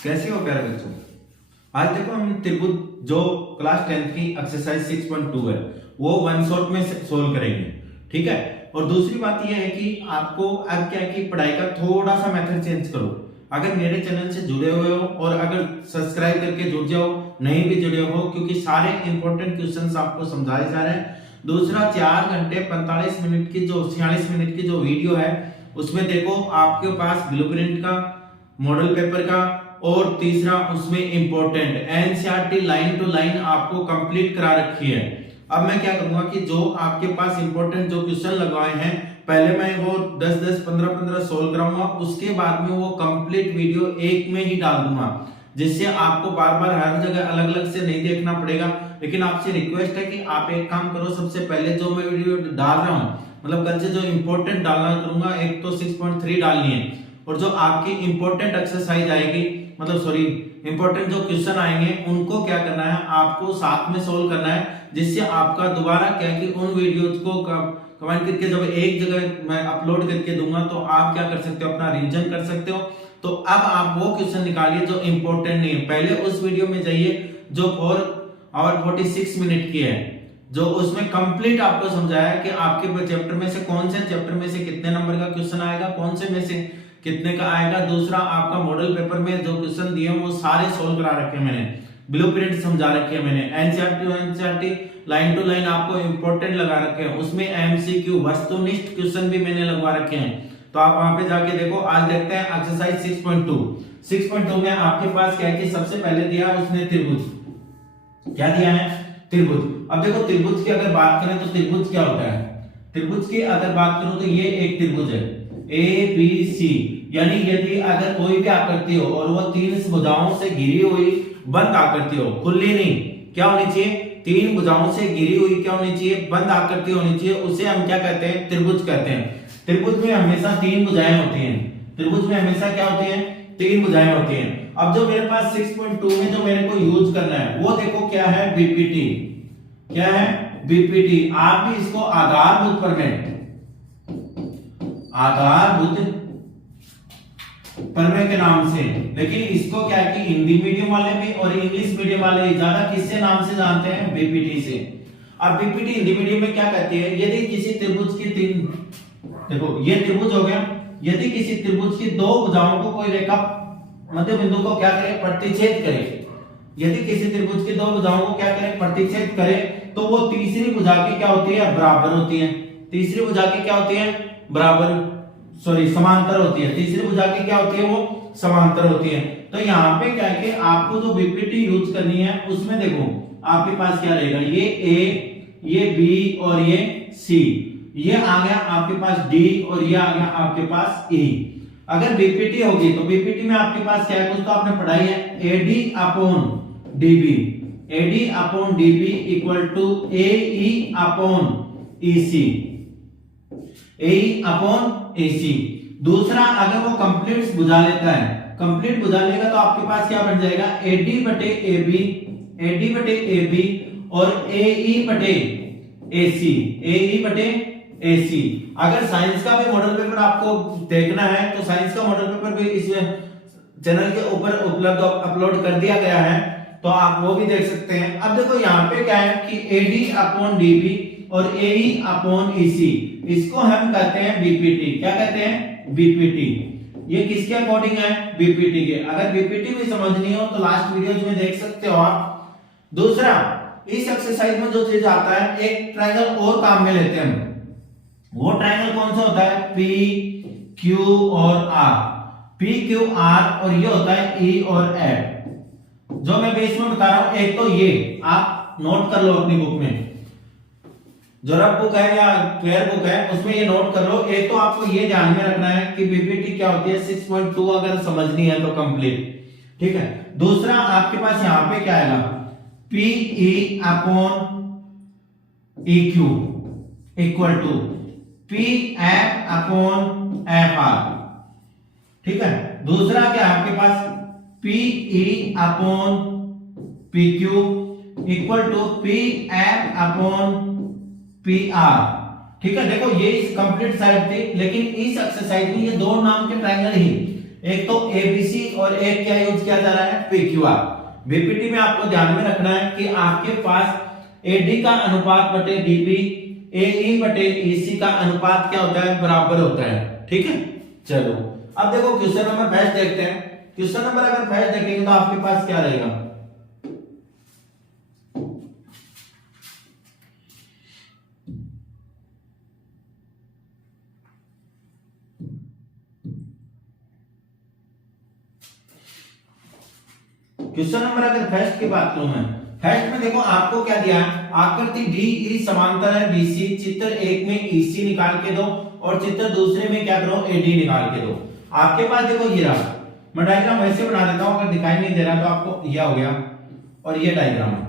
कैसे हो प्यारे बच्चों। आज देखो हम त्रिभुज जो क्लास 10th की एक्सरसाइज 6.2 है वो वन शॉट में सोल्व करेंगे। ठीक है। और दूसरी बात यह है कि आपको अब क्या है कि पढ़ाई का थोड़ा सा मेथड चेंज करो। अगर मेरे चैनल से जुड़े हुए हो और अगर सब्सक्राइब करके जुड़ जाओ, नहीं भी जुड़े हो, क्योंकि सारे इंपॉर्टेंट क्वेश्चंस आपको समझाए जा रहे हैं। दूसरा 4 घंटे 45 मिनट की जो 46 मिनट की जो वीडियो है उसमें देखो आपके पास ब्लूप्रिंट का, मॉडल पेपर का, और तीसरा उसमें important NCERT line to line आपको कंप्लीट करा रखी है। अब मैं क्या करूंगा कि जो आपके पास इंपॉर्टेंट जो क्वेश्चन लगवाए हैं पहले मैं वो 10-10 15-15 सोल्व कराऊंगा, उसके बाद में वो कंप्लीट वीडियो एक में ही डाल दूंगा, जिससे आपको बार बार हर जगह अलग अलग से नहीं देखना पड़ेगा। लेकिन आपसे रिक्वेस्ट है कि आप एक काम करो, सबसे पहले जो मैं वीडियो डाल रहा हूँ मतलब कल से जो इंपॉर्टेंट डालना करूंगा, एक तो 6.3 डालनी है और जो आपकी इंपॉर्टेंट एक्सरसाइज आएगी मतलब सॉरी इंपॉर्टेंट जो क्वेश्चन आएंगे उनको क्या करना है, आपको साथ में सोल्व करना है, जिससे आपका दोबारा क्या कि उन वीडियोज को कमेंट करके जब एक जगह मैं अपलोड करके दूंगा तो आप क्या कर सकते हो, अपना रिवीजन कर सकते हो। तो अब आप वो क्वेश्चन निकालिए जो इंपॉर्टेंट नहीं है। पहले उस वीडियो में जाइए जो 4:46 मिनट की है, जो उसमें कंप्लीट आपको समझाया कि आपके चैप्टर में से कौन से चैप्टर में से कितने नंबर का क्वेश्चन आएगा, कौन से में से कितने का आएगा। दूसरा आपका मॉडल पेपर में जो क्वेश्चन दिए वो सारे सोल्व करा रखे हैं मैंने, ब्लूप्रिंट समझा रखी है मैंने, एनसीईआरटी लाइन टू लाइन आपको इंपॉर्टेंट लगा रखे हैं, उसमें एमसीक्यू वस्तुनिष्ठ क्वेश्चन भी मैंने लगवा रखे हैं। तो आप वहां पे जाके देखो। आज देखते हैं एक्सरसाइज 6.2 में आपके पास क्या है कि सबसे पहले दिया उसने त्रिभुज, क्या दिया है, त्रिभुज। अब देखो त्रिभुज की अगर बात करें तो त्रिभुज क्या होता है, त्रिभुज की अगर बात करूं तो ये एक त्रिभुज है ए बी सी, यानी यदि अगर कोई भी आकृति हो और वो 3 भुजाओं से घिरी हुई बंद आकृति हो, खुली नहीं, क्या होनी चाहिए, 3 भुजाओं से घिरी हुई क्या होनी चाहिए, बंद आकृति होनी चाहिए, उसे हम क्या कहते हैं, त्रिभुज कहते हैं। त्रिभुज में हमेशा 3 भुजाएं होती हैं, त्रिभुज में हमेशा क्या होती हैं, 3 भुजाएं होती हैं। अब जो मेरे पास 6.2 में जो मेरे को यूज करना है वो देखो क्या है, बीपीटी, क्या है, बीपीटी। आप भी इसको आधारभूत प्रमेय, आधारभूत प्रमेय के नाम से, लेकिन इसको क्या है कि हिंदी मीडियम वाले भी और इंग्लिश मीडियम वाले ज्यादा किससे नाम से जानते हैं, बीपीटी से। अब बीपीटी हिंदी मीडियम में क्या कहती है, यदि किसी त्रिभुज की 3, देखो ये त्रिभुज हो गया, यदि किसी त्रिभुज की 2 भुजाओं को कोई रेखा मध्य बिंदु को क्या करे, प्रतिच्छेद करे, यदि किसी त्रिभुज की 2 भुजाओं को क्या करे, प्रतिच्छेद करे, तो वो तीसरी भुजा की क्या होती है, बराबर होती है। तीसरी भुजा की क्या होती है, बराबर, सॉरी समांतर होती है। तीसरी भुजा की क्या होती है, वो समांतर होती है। तो यहाँ पे क्या है कि आपको जो बीपीटी यूज करनी है उसमें देखो आपके पास क्या रहेगा, ये ए, ये बी और ये सी, ये आ गया आपके पास डी और ये आ गया आपके पास ई। अगर बीपीटी होगी तो बीपीटी में आपके पास क्या है, कुछ तो आपने पढ़ाई है, AD upon DB, AD upon DB equal to AE upon EC, AE upon AC. दूसरा अगर वो कंप्लीट बुझा लेता है, कंप्लीट बुझा लेगा तो आपके पास क्या बन जाएगा, एडी बटे एबी, एडी बटे एबी और एई बटे एसी, एई बटे एसी। अगर साइंस का भी मॉडल पेपर आपको देखना है तो साइंस का मॉडल पेपर भी इस चैनल के ऊपर उपलब्ध अपलोड कर दिया गया है, तो आप वो भी देख सकते हैं। अब देखो यहाँ पे क्या है कि एडी अपॉन डीबी और एई अपॉन ईसी, इसको हम कहते हैं बीपीटी। क्या कहते हैं, बीपीटी। ये किसके अकॉर्डिंग है, बीपीटी के। अगर बीपीटी भी समझनी हो तो लास्ट वीडियोज में देख सकते हो आप। दूसरा इस एक्सरसाइज में जो चीज आता है, एक ट्रायंगल और काम में लेते हैं हम। वो ट्रायंगल कौन सा होता है, पी क्यू और आर, पी क्यू आर, और ये होता है ई और एफ। जो मैं बेस में बता रहा हूं, एक तो ये आप नोट कर लो अपनी बुक में, जो रफ बुक है या क्लियर बुक है उसमें ये नोट कर लो। एक तो आपको ये ध्यान में रखना है कि बीपीटी क्या होती है, 6.2 अगर समझनी है तो कंप्लीट, ठीक है। दूसरा आपके पास यहां पे क्या आएगा, PE upon EQ equal to PF अपॉन FR, ठीक है। दूसरा क्या है आपके पास, PE upon PQ equal to PF upon PR, ठीक है। देखो ये इस कंप्लीट साइड थी, लेकिन इस एक्सरसाइज में ये 2 नाम के ट्रायंगल ही, एक तो एबीसी और एक क्या यूज किया जा रहा है, पीक्यूआर। बीपीटी में आपको ध्यान में रखना है कि आपके पास एडी का अनुपात बटे डीबी, एई बटे ईसी का अनुपात क्या होता है, बराबर होता है। ठीक है, चलो अब देखो क्वेश्चन नंबर 5 देखते हैं। क्वेश्चन नंबर अगर 5 देखेंगे तो आपके पास क्या रहेगा, क्वेश्चन नंबर अगर फर्स्ट की बात करूं मैं, फर्स्ट में देखो आपको क्या दिया है, आकृति डी ई समांतर है बीसी, चित्र 1 में ईसी निकाल के दो और चित्र दूसरे में क्या करो, एडी निकाल के दो। आपके पास देखो ये रहा, मैं डायग्राम वैसे बना देता हूं, अगर दिखाई नहीं दे रहा तो आपको यह हो गया, और ये डायग्राम है,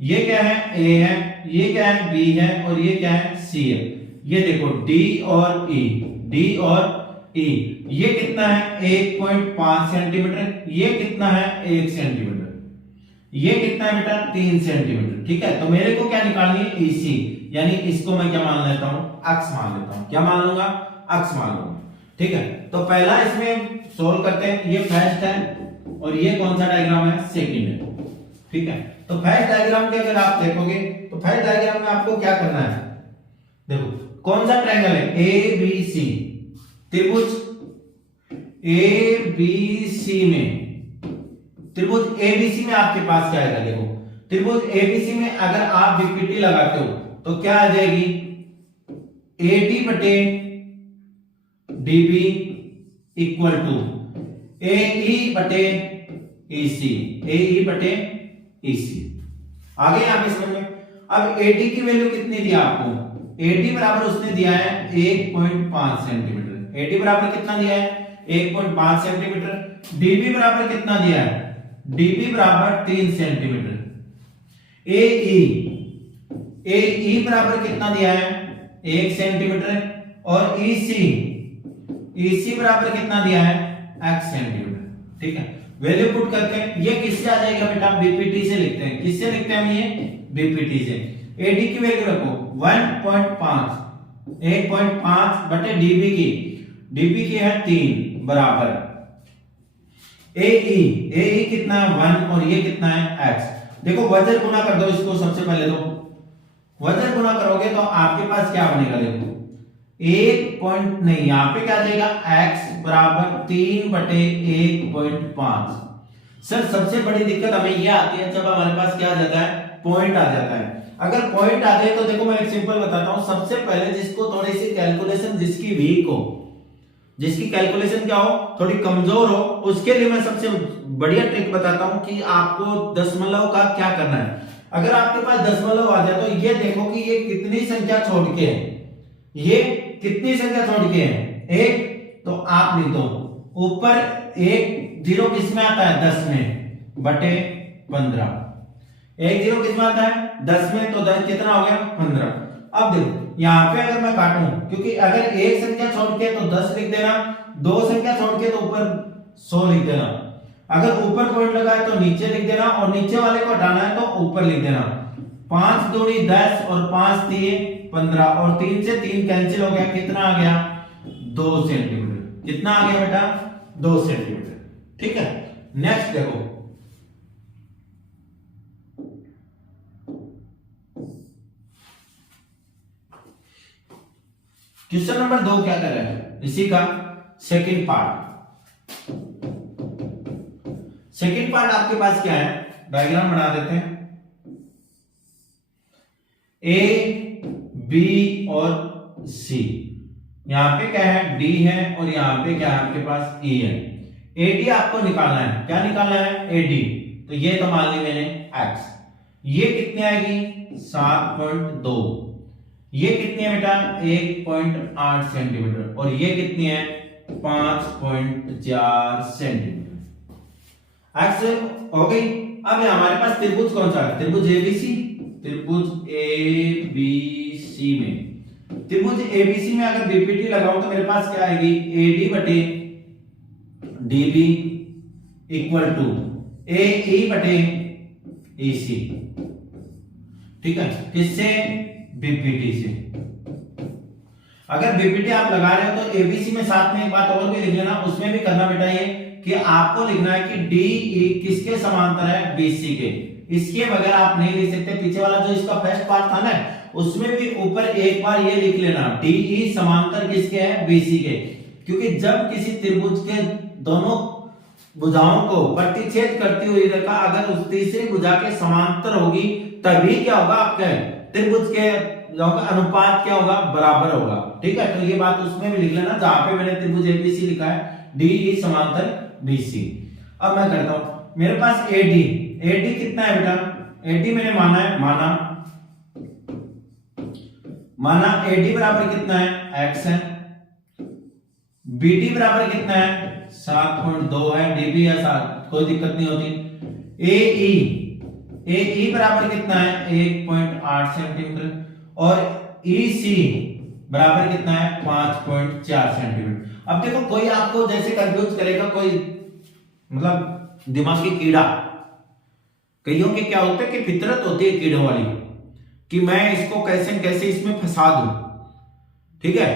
ये क्या है, ए है, ये क्या है, बी है, और ये क्या है, सी है। ये देखो डी और ई, डी और ई, ये कितना है 1.5 सेंटीमीटर, ये कितना है 1 सेंटीमीटर, ये कितना है बेटा 3 सेंटीमीटर। ठीक है, तो मेरे को क्या निकालनी है, ईसी, यानी इसको मैं क्या मान लेता हूं, अक्ष मान लेता हूं। क्या मान लूंगा, अक्ष मान लूंगा। ठीक है, तो पहला इसमें सोल्व करते हैं, ये फर्स्ट है और ये कौन सा डायग्राम है, सेकंड है। ठीक है, तो फर्स्ट डायग्राम के अगर आप देखोगे तो फर्स्ट डायग्राम में आपको क्या करना है, देखो कौन सा ट्रायंगल है, ए बी सी, त्रिभुज ए बी सी में, त्रिभुज एबीसी में आपके पास क्या आएगा, देखो त्रिभुज एबीसी में अगर आप बीपीटी लगाते हो तो क्या आ जाएगी, एडी बटे डीबी इक्वल टू एई बटे ईसी, एई बटे ईसी। आगे यहां पे समझ में। अब एडी की वैल्यू कितनी दिया आपको, एडी बराबर उसने दिया है 1.5 सेंटीमीटर, एडी बराबर कितना दिया है 1.5 सेंटीमीटर। डीबी बराबर कितना दिया है, डीबी बराबर 3 सेंटीमीटर। एई बराबर कितना दिया है 1 सेंटीमीटर, और ईसी बराबर कितना दिया है x सेंटीमीटर। ठीक है, वैल्यू पुट करते हैं, ये किससे आ जाएगा बेटा, बीपीटी से लिखते हैं। किससे लिखते हैं हम ये, बीपीटी से। एडी की वैल्यू रखो 1.5, 1.5 बटे डीबी की है 3 बराबर एई कितना है 1 और ये कितना है x। देखो वजन गुना कर दो इसको, सबसे पहले तो वजन गुना करोगे तो आपके पास क्या बनेगा, देखो 1 पॉइंट नहीं, यहां पे क्या जाएगा x बराबर 3 बटे 1.5। सर सबसे बड़ी दिक्कत हमें यह आती है जब हमारे पास क्या आ जाता है, पॉइंट आ जाता है। अगर पॉइंट आ जाए तो देखो मैं एक सिंपल बताता हूं, सबसे पहले जिसको थोड़ी सी कैलकुलेशन जिसकी वीक हो, जिसकी कैलकुलेशन क्या हो, थोड़ी कमजोर हो, उसके लिए मैं सबसे बढ़िया ट्रिक बताता हूं कि आपको दशमलव का क्या करना है। अगर आपके पास दशमलव आ जाए तो ये देखो कि ये कितनी संख्या छोड़ के है, ये कितनी संख्या छोड़ के है, एक, तो आप लिख दो ऊपर 1 0 किसमें आता है 10 में बटे 15, 1 0 किसमें आता है 10 में, तो 10 कितना हो गया 15। अब देखो यहां पे अगर मैं काटूं, क्योंकि अगर एक संख्या छोड़ के तो 10 लिख देना, दो संख्या छोड़ के तो ऊपर 100 लिख देना, अगर ऊपर पॉइंट लगा है तो नीचे लिख देना, और नीचे वाले को हटाना है तो ऊपर लिख देना। 5 दूनी 10 और 5 दिए 15, और 3 से 3 कैंसिल हो गया, कितना आ गया 2 सेंटीमीटर। कितना आ गया बेटा 2 सेंटीमीटर। ठीक है, नेक्स्ट देखो क्वेश्चन नंबर 2 क्या कर रहा है, इसी का सेकंड पार्ट। सेकंड पार्ट आपके पास क्या है, डायग्राम बना देते हैं, ए बी और सी, यहां पे क्या है डी है, और यहां पे क्या है आपके पास ई है। एडी आपको निकालना है, क्या निकालना है एडी, तो ये तो मान ली मैंने एक्स, ये कितनी आएगी 7.2, ये कितनी है बेटा 1.8 सेंटीमीटर, और ये कितनी है 5.4 सेंटीमीटर। एक्स हो गई। अब हमारे पास त्रिभुज कौन सा है, त्रिभुज एबीसी, त्रिभुज एबीसी में, त्रिभुज एबीसी में अगर बीपीटी लगाऊं तो मेरे पास क्या आएगी, एडी बटे डीबी इक्वल टू एई बटे ईसी। ठीक है, किससे, बीपीटी से। अगर बीपीटी आप लगा रहे हो तो एबीसी में साथ में एक बात और भी लिख लेना, उसमें भी करना बेटा ये कि आपको लिखना है कि डीई किसके समांतर है, बीसी के। इसके बगैर आप नहीं लिख सकते। पीछे वाला जो इसका फर्स्ट पार्ट था ना, उसमें भी ऊपर एक बार ये लिख लेना, डीई समांतर किसके है, बीसी के। क्योंकि जब किसी त्रिभुज के दोनों भुजाओं को प्रतिच्छेद करती हुई रेखा अगर उस तीसरी भुजा के समांतर होगी, तभी क्या होगा, आपके त्रिभुज के अनुपात क्या होगा, बराबर होगा। ठीक है, तो ये बात उसमें भी लिख लेना जहां पे मैंने त्रिभुज एबीसी लिखा है, डीई समांतर बीसी। अब मैं करता हूं, मेरे पास एडी, एडी कितना है बेटा, एडी मैंने माना है, माना एडी बराबर कितना है, एक्स है। बीडी बराबर कितना है, 7.2 है। डीबी है 7, कोई दिक्कत नहीं होती। एई बराबर कितना है, 1.8 सेंटीमीटर। और ईसी बराबर कितना है, 5.4 सेंटीमीटर। अब देखो, कोई आपको जैसे कंफ्यूज करेगा, कोई मतलब दिमागी कीड़ा, कईयों के क्या होता है कि फितरत होती है कीड़ों वाली, कि मैं इसको कैसे कैसे इसमें फंसा दूं। ठीक है,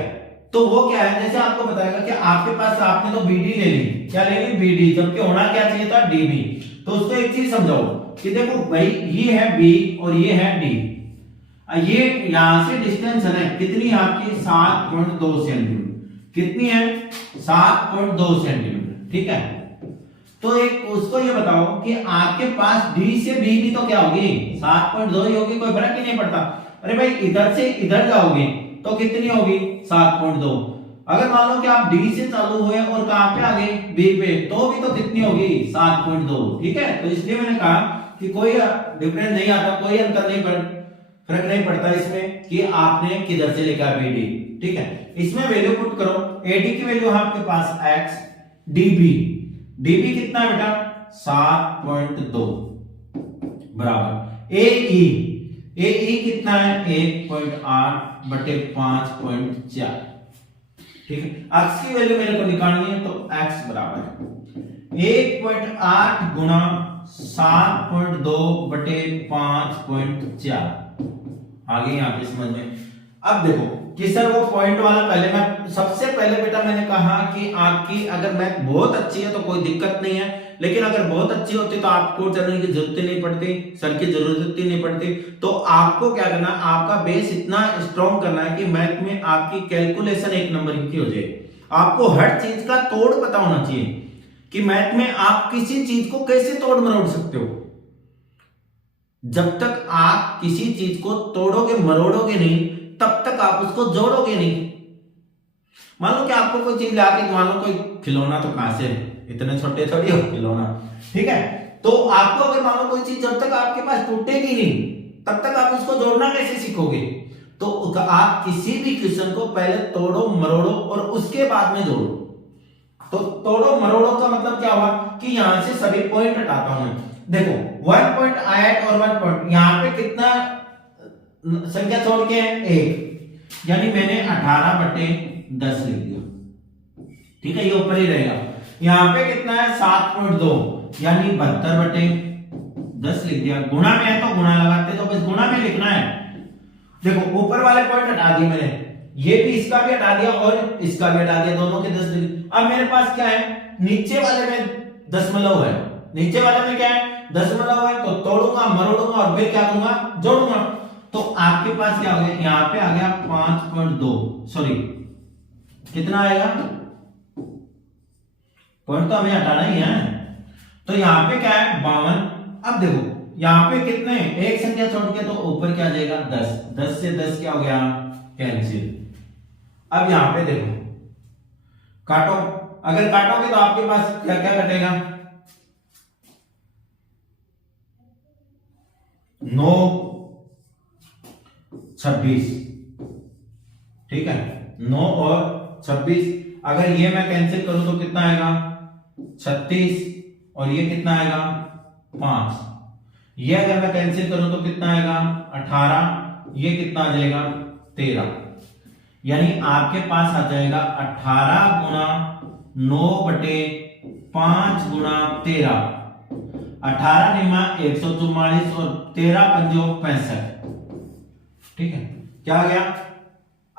तो वो क्या है, जैसे आपको बताएगा कि आपके पास आपने तो बीडी ले ली, क्या ले ली, बीडी, जबकि होना क्या चाहिए था, डीबी। तो उसको एक चीज समझाओ कि देखो भाई, ये है बी और ये है डी, ये यहां से डिस्टेंस है कितनी है आपकी, 7.2 सेंटीमीटर। कितनी है, 7.2 सेंटीमीटर। ठीक है, तो एक उसको ये बताओ कि आपके पास डी से बी भी तो क्या होगी, 7.2 ही होगी, कोई फर्क ही नहीं पड़ता। अरे भाई, इधर से इधर जाओगे तो कितनी होगी, 7.2। अगर मान लो कि आप डी से चालू हुए और कहां पे आ गए, बी पे, तो भी तो कितनी होगी, 7.2। ठीक है, तो इसलिए मैंने कहा कि कोई डिफरेंस नहीं आता, कोई अंतर नहीं फर्क नहीं पड़ता इसमें कि आपने किधर से लिखा बीडी। ठीक है, इसमें वैल्यू पुट करो, एडी की वैल्यू है आपके पास x, डीबी, डीबी कितना है बेटा, 7.2 बराबर एई, एई कितना है, 1.8 बटे 5.4। ठीक है, x की वैल्यू मेरे को निकालनी है, तो x बराबर 1.8 गुना 7.2 बटे 5.4। आगे यहाँ पे समझ में। अब देखो कि सर वो पॉइंट वाला, पहले मैं सबसे पहले बेटा मैंने कहा कि आपकी अगर मैथ बहुत अच्छी है तो कोई दिक्कत नहीं है, लेकिन अगर बहुत अच्छी होती तो आपको चलने की जरूरत ही नहीं पड़ती, सर की जरूरत ही नहीं पड़ती। तो आपको क्या करना, आपका बेस इतना स्ट्रॉन्ग करना है कि मैथ में आपकी कैलकुलेशन एक नंबर की हो जाए। आपको हर चीज का तोड़ पता होना चाहिए कि मैथ में आप किसी चीज को कैसे तोड़ मरोड़ सकते हो। जब तक आप किसी चीज को तोड़ोगे मरोड़ोगे नहीं, तब तक आप उसको जोड़ोगे नहीं। मान लो कि आपको कोई चीज लाके, मान लो कोई खिलौना, तो कहां से, इतने छोटे थोड़ी हो खिलौना। ठीक है, तो आपको अगर मान लो कोई चीज जब तक आपके पास टूटेगी नहीं, तब तक आप उसको जोड़ना कैसे सीखोगे। तो आप किसी भी क्वेश्चन को पहले तोड़ो मरोड़ो और उसके बाद में जोड़ो। तो तोड़ो मरोड़ो का मतलब क्या हुआ कि यहां से सभी पॉइंट हटाता हूं। देखो 1 पॉइंट आया और 1 पॉइंट, यहां पे कितना संख्या छोड़ के है, 1, यानी मैंने 18 बटे 10 लिख दिया। ठीक है, ये ऊपर ही रहेगा। यहां पे कितना है, 7.2, यानी 72 बटे 10 लिख दिया। गुणा में है तो गुणा लगाते, तो बस गुणा में लिखना है। देखो ऊपर वाले पॉइंट हटा दिए मैंने, ये भी इसका भी हटा दिया और इसका भी हटा दिया, दोनों के 10 लिख। अब मेरे पास क्या है, नीचे वाले में दशमलव है, नीचे वाले में क्या है, दशमलव है, तो तोड़ूंगा मरोड़ूंगा और फिर क्या करूंगा, जोड़ूंगा। तो आपके पास क्या हो गया, यहां पे आ गया 5.2, सॉरी कितना आएगा, पॉइंट तो हमें हटाना ही है। तो यहां पे क्या है, 52। अब देखो यहां पे कितने, एक संख्या छोड़ के, तो ऊपर क्या आ जाएगा, 10, 10 से 10 क्या हो गया, कैंसिल। अब यहां पे देखो काटो, अगर काटोगे तो आपके पास क्या क्या कटेगा, 9, 26। ठीक है, 9 और 26, अगर ये मैं कैंसिल करूं तो कितना आएगा, 36, और ये कितना आएगा, 5। ये अगर मैं कैंसिल करूं तो कितना आएगा, 18, ये कितना आ जाएगा, 13। यानी आपके पास आ जाएगा 18 गुना 9 बटे 5 गुना 13, 18 निमा 144 और 13 पंजो 65। ठीक है, क्या आ गया।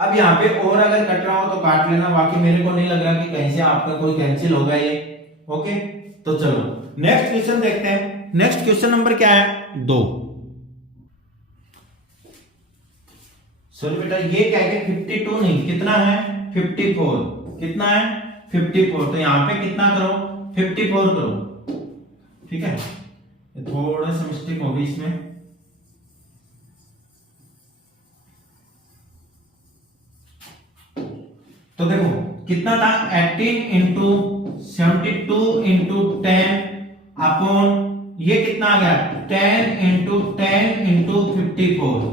अब यहाँ पे और अगर कट रहा हो तो काट लेना, बाकी मेरे को नहीं लग रहा कि कहीं से आपका कोई कैंसिल होगा ये। ओके, तो चलो नेक्स्ट क्वेश्चन देखते हैं। नेक्स्ट क्वेश्चन नंबर क्या है, 2। सॉरी बेटा, ये क्या है 52 नहीं, कितना है 54, कितना है 54, तो यहाँ पे कितना करो 54 करो, ठीक है। थोड़ा सा मिस्टेक होगी इसमें, तो देखो कितना था 18 इंटू 72 इंटू 10 अपॉन ये कितना आ गया 10 इंटू 10 इंटू 54,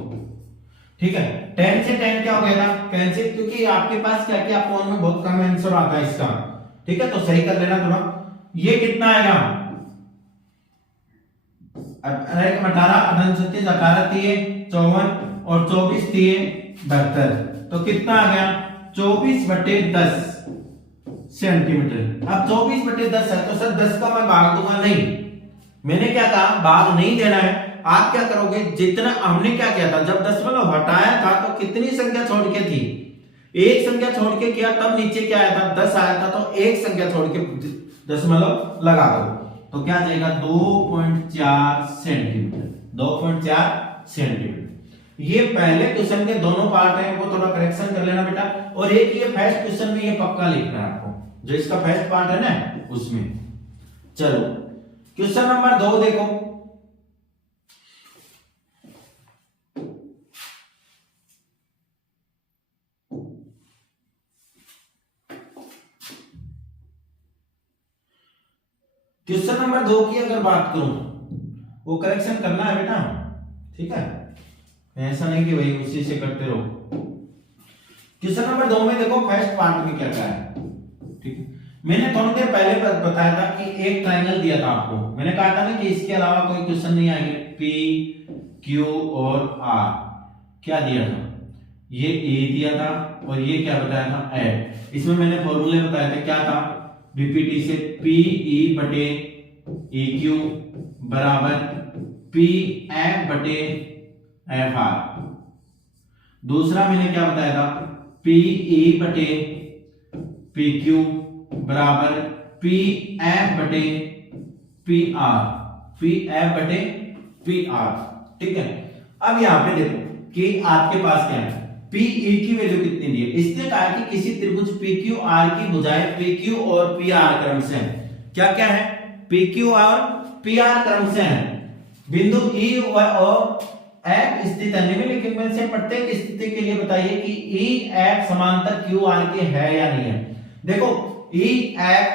ठीक है। 10 से 10 क्या हो गया था कैंसिल, क्योंकि आपके पास क्या किया अपॉन में बहुत कम आंसर आता है इसका, ठीक है, तो सही कर लेना थोड़ा। ये कितना आएगा 18 36 18 54 और 24 72, तो कितना आ गया 24/10 सेंटीमीटर। अब 24/10 है तो सर 10 का मैं भाग दूंगा, नहीं, मैंने क्या कहा भाग नहीं देना है। आप क्या करोगे, जितना हमने क्या किया था जब दशमलव हटाया था तो कितनी संख्या छोड़ के थी, एक संख्या छोड़ के किया, तब नीचे क्या आया था 10 आया था, तो एक संख्या छोड़ के दशमलव लगा दो, तो क्या जाएगा 2.4 सेंटीमीटर, 2.4 सेंटीमीटर। ये पहले क्वेश्चन के दोनों पार्ट हैं, वो थोड़ा करेक्शन कर लेना बेटा, और एक ये फर्स्ट क्वेश्चन में ये पक्का लिखना है आपको, जो इसका फर्स्ट पार्ट है ना उसमें। चलो क्वेश्चन नंबर 2 देखो, क्वेश्चन नंबर 2 की अगर बात करूं, वो करेक्शन करना है बेटा, ठीक है, ऐसा नहीं कि भाई उसी से करते रहो। क्वेश्चन नंबर 2 में देखो फर्स्ट पार्ट में क्या क्या है, ठीक है। मैंने थोड़ी देर पहले बताया था कि एक ट्रायंगल दिया था आपको, मैंने कहा था ना कि इसके अलावा कोई क्वेश्चन नहीं आएंगे, पी क्यू और आर। क्या दिया था, ये ए दिया था और ये क्या बताया था एड। इसमें मैंने फॉर्मूले बताया थे, क्या था बीपीटी से पी ई बटे ई क्यू बराबर पी एफ बटे एफ आर। दूसरा मैंने क्या बताया था, पी ई बटे पी क्यू बराबर पी एफ बटे पी आर, पी एफ बटे पी आर, ठीक है। अब यहां पे देखो कि आपके पास क्या है, पी ई की वैल्यू कितनी दी है। इसने कहा कि किसी त्रिभुज पी क्यू आर की भुजाएं पी क्यू और पी आर क्रम से हैं। क्या क्या है, पी क्यू और पी आर क्रम से हैं। बिंदु ई और एफ स्थित है, निम्नलिखित में से प्रत्येक स्थिति के लिए बताइए कि ई एफ समांतर क्यू आर के है या नहीं है। देखो E F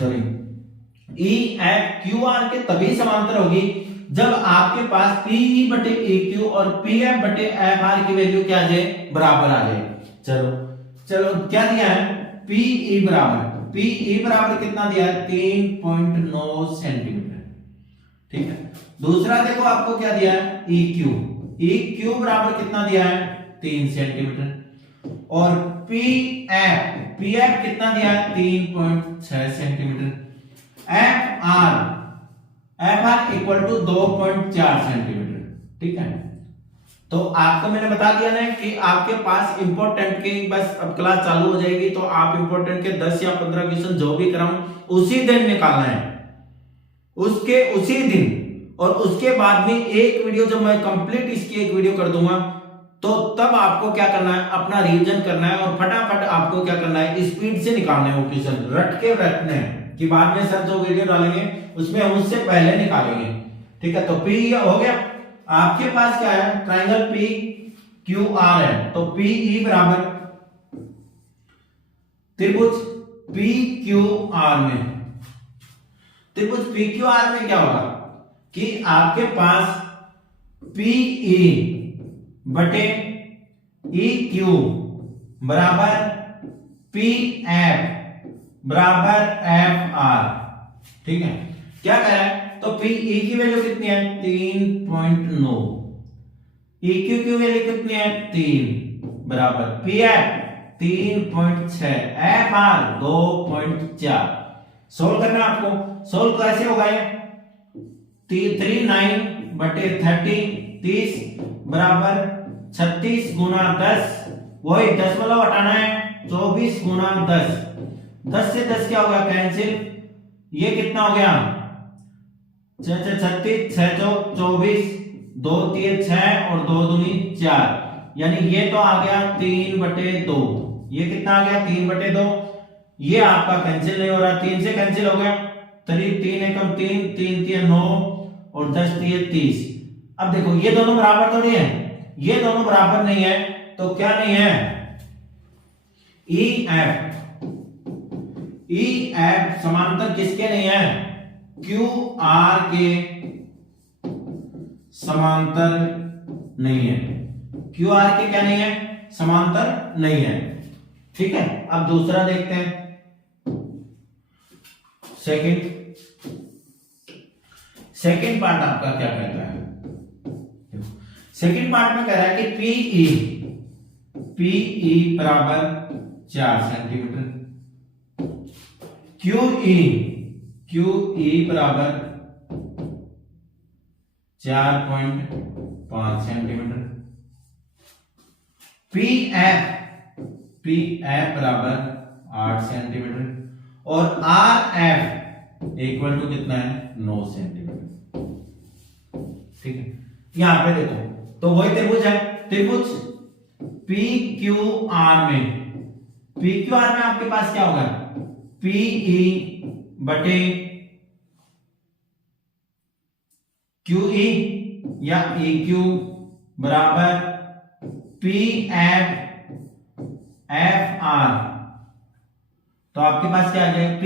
sorry E F Q R के तभी समांतर होगी जब आपके पास पी ई बटे ए क्यू और पी एफ बटे एफ आर की वैल्यू क्या आ जाए, बराबर आ जाए। चलो चलो क्या दिया है, पी ई बराबर कितना दिया है 3.9 सेंटीमीटर, ठीक है। दूसरा देखो आपको क्या दिया है ई क्यू बराबर कितना दिया है 3 सेंटीमीटर, और पी एफ कितना दिया है 3.6 सेंटीमीटर। एफ आर इक्वल टू 2.4 सेंटीमीटर, ठीक है। तो आपको मैंने बता दिया ना कि आपके पास इंपॉर्टेंट के, बस अब क्लास चालू हो जाएगी तो आप इंपॉर्टेंट के 10 या 15 क्वेश्चन जो भी कराऊं उसी दिन निकालना है, उसके उसी दिन। और उसके बाद में एक वीडियो जब मैं कंप्लीट इसकी एक वीडियो कर दूंगा तो तब आपको क्या करना है, अपना रिवीजन करना है और फटाफट आपको क्या करना है, स्पीड से निकालना है वो क्वेश्चन, रट के रखने हैं कि बाद में सर जो वीडियो डालेंगे उसमें हम उससे पहले निकालेंगे, ठीक है। तो पी हो गया, आपके पास क्या है ट्रायंगल पी क्यू आर है, तो पी ई बराबर त्रिभुज पी क्यू आर में, त्रिभुज पी क्यू आर में क्या होगा कि आपके पास पी ई बटे ई क्यू बराबर पी एफ बराबर एफ आर, ठीक है। क्या कह रहा है, तो पी ई की वैल्यू कितनी है 3.9, ई क्यू की वैल्यू कितनी है 3 बराबर P F 3.6, F R 2.4। Solve करना आपको, सोल्व कैसे होगा ये 39 बटे 30 30 बराबर 36 गुना 10, वही 10 वाला हटाना है, 24 गुना 10, 10 से 10 क्या होगा कैंसिल, ये कितना हो गया 36, 6 चौक 24, 2 3 6 और 2 दूनी 4, यानी ये तो आ गया 3/2, ये कितना आ गया 3/2, ये आपका कैंसिल नहीं हो रहा, 3 से कैंसिल हो गया, 3 एकम 3, 3 3 9 और 10 3 30। अब देखो ये दोनों बराबर थोड़ी है, ये दोनों बराबर नहीं है, तो क्या नहीं है, ई एफ समांतर किसके नहीं है, क्यू आर के समांतर नहीं है, क्यू आर के क्या नहीं है, समांतर नहीं है। ठीक है, अब दूसरा देखते हैं, सेकंड पार्ट आपका क्या कहता है, सेकंड पार्ट में कह रहा है कि पीई बराबर 4 सेंटीमीटर, क्यूई बराबर 4.5 सेंटीमीटर, पीएफ बराबर 8 सेंटीमीटर और आरएफ इक्वल टू कितना है 9 सेंटीमीटर। ठीक है, यहां पे देखो तो वही त्रिभुज है, त्रिभुज PQR में आपके पास क्या होगा, PE बटे QE या EQ बराबर PF FR, तो आपके पास क्या आ जाएगा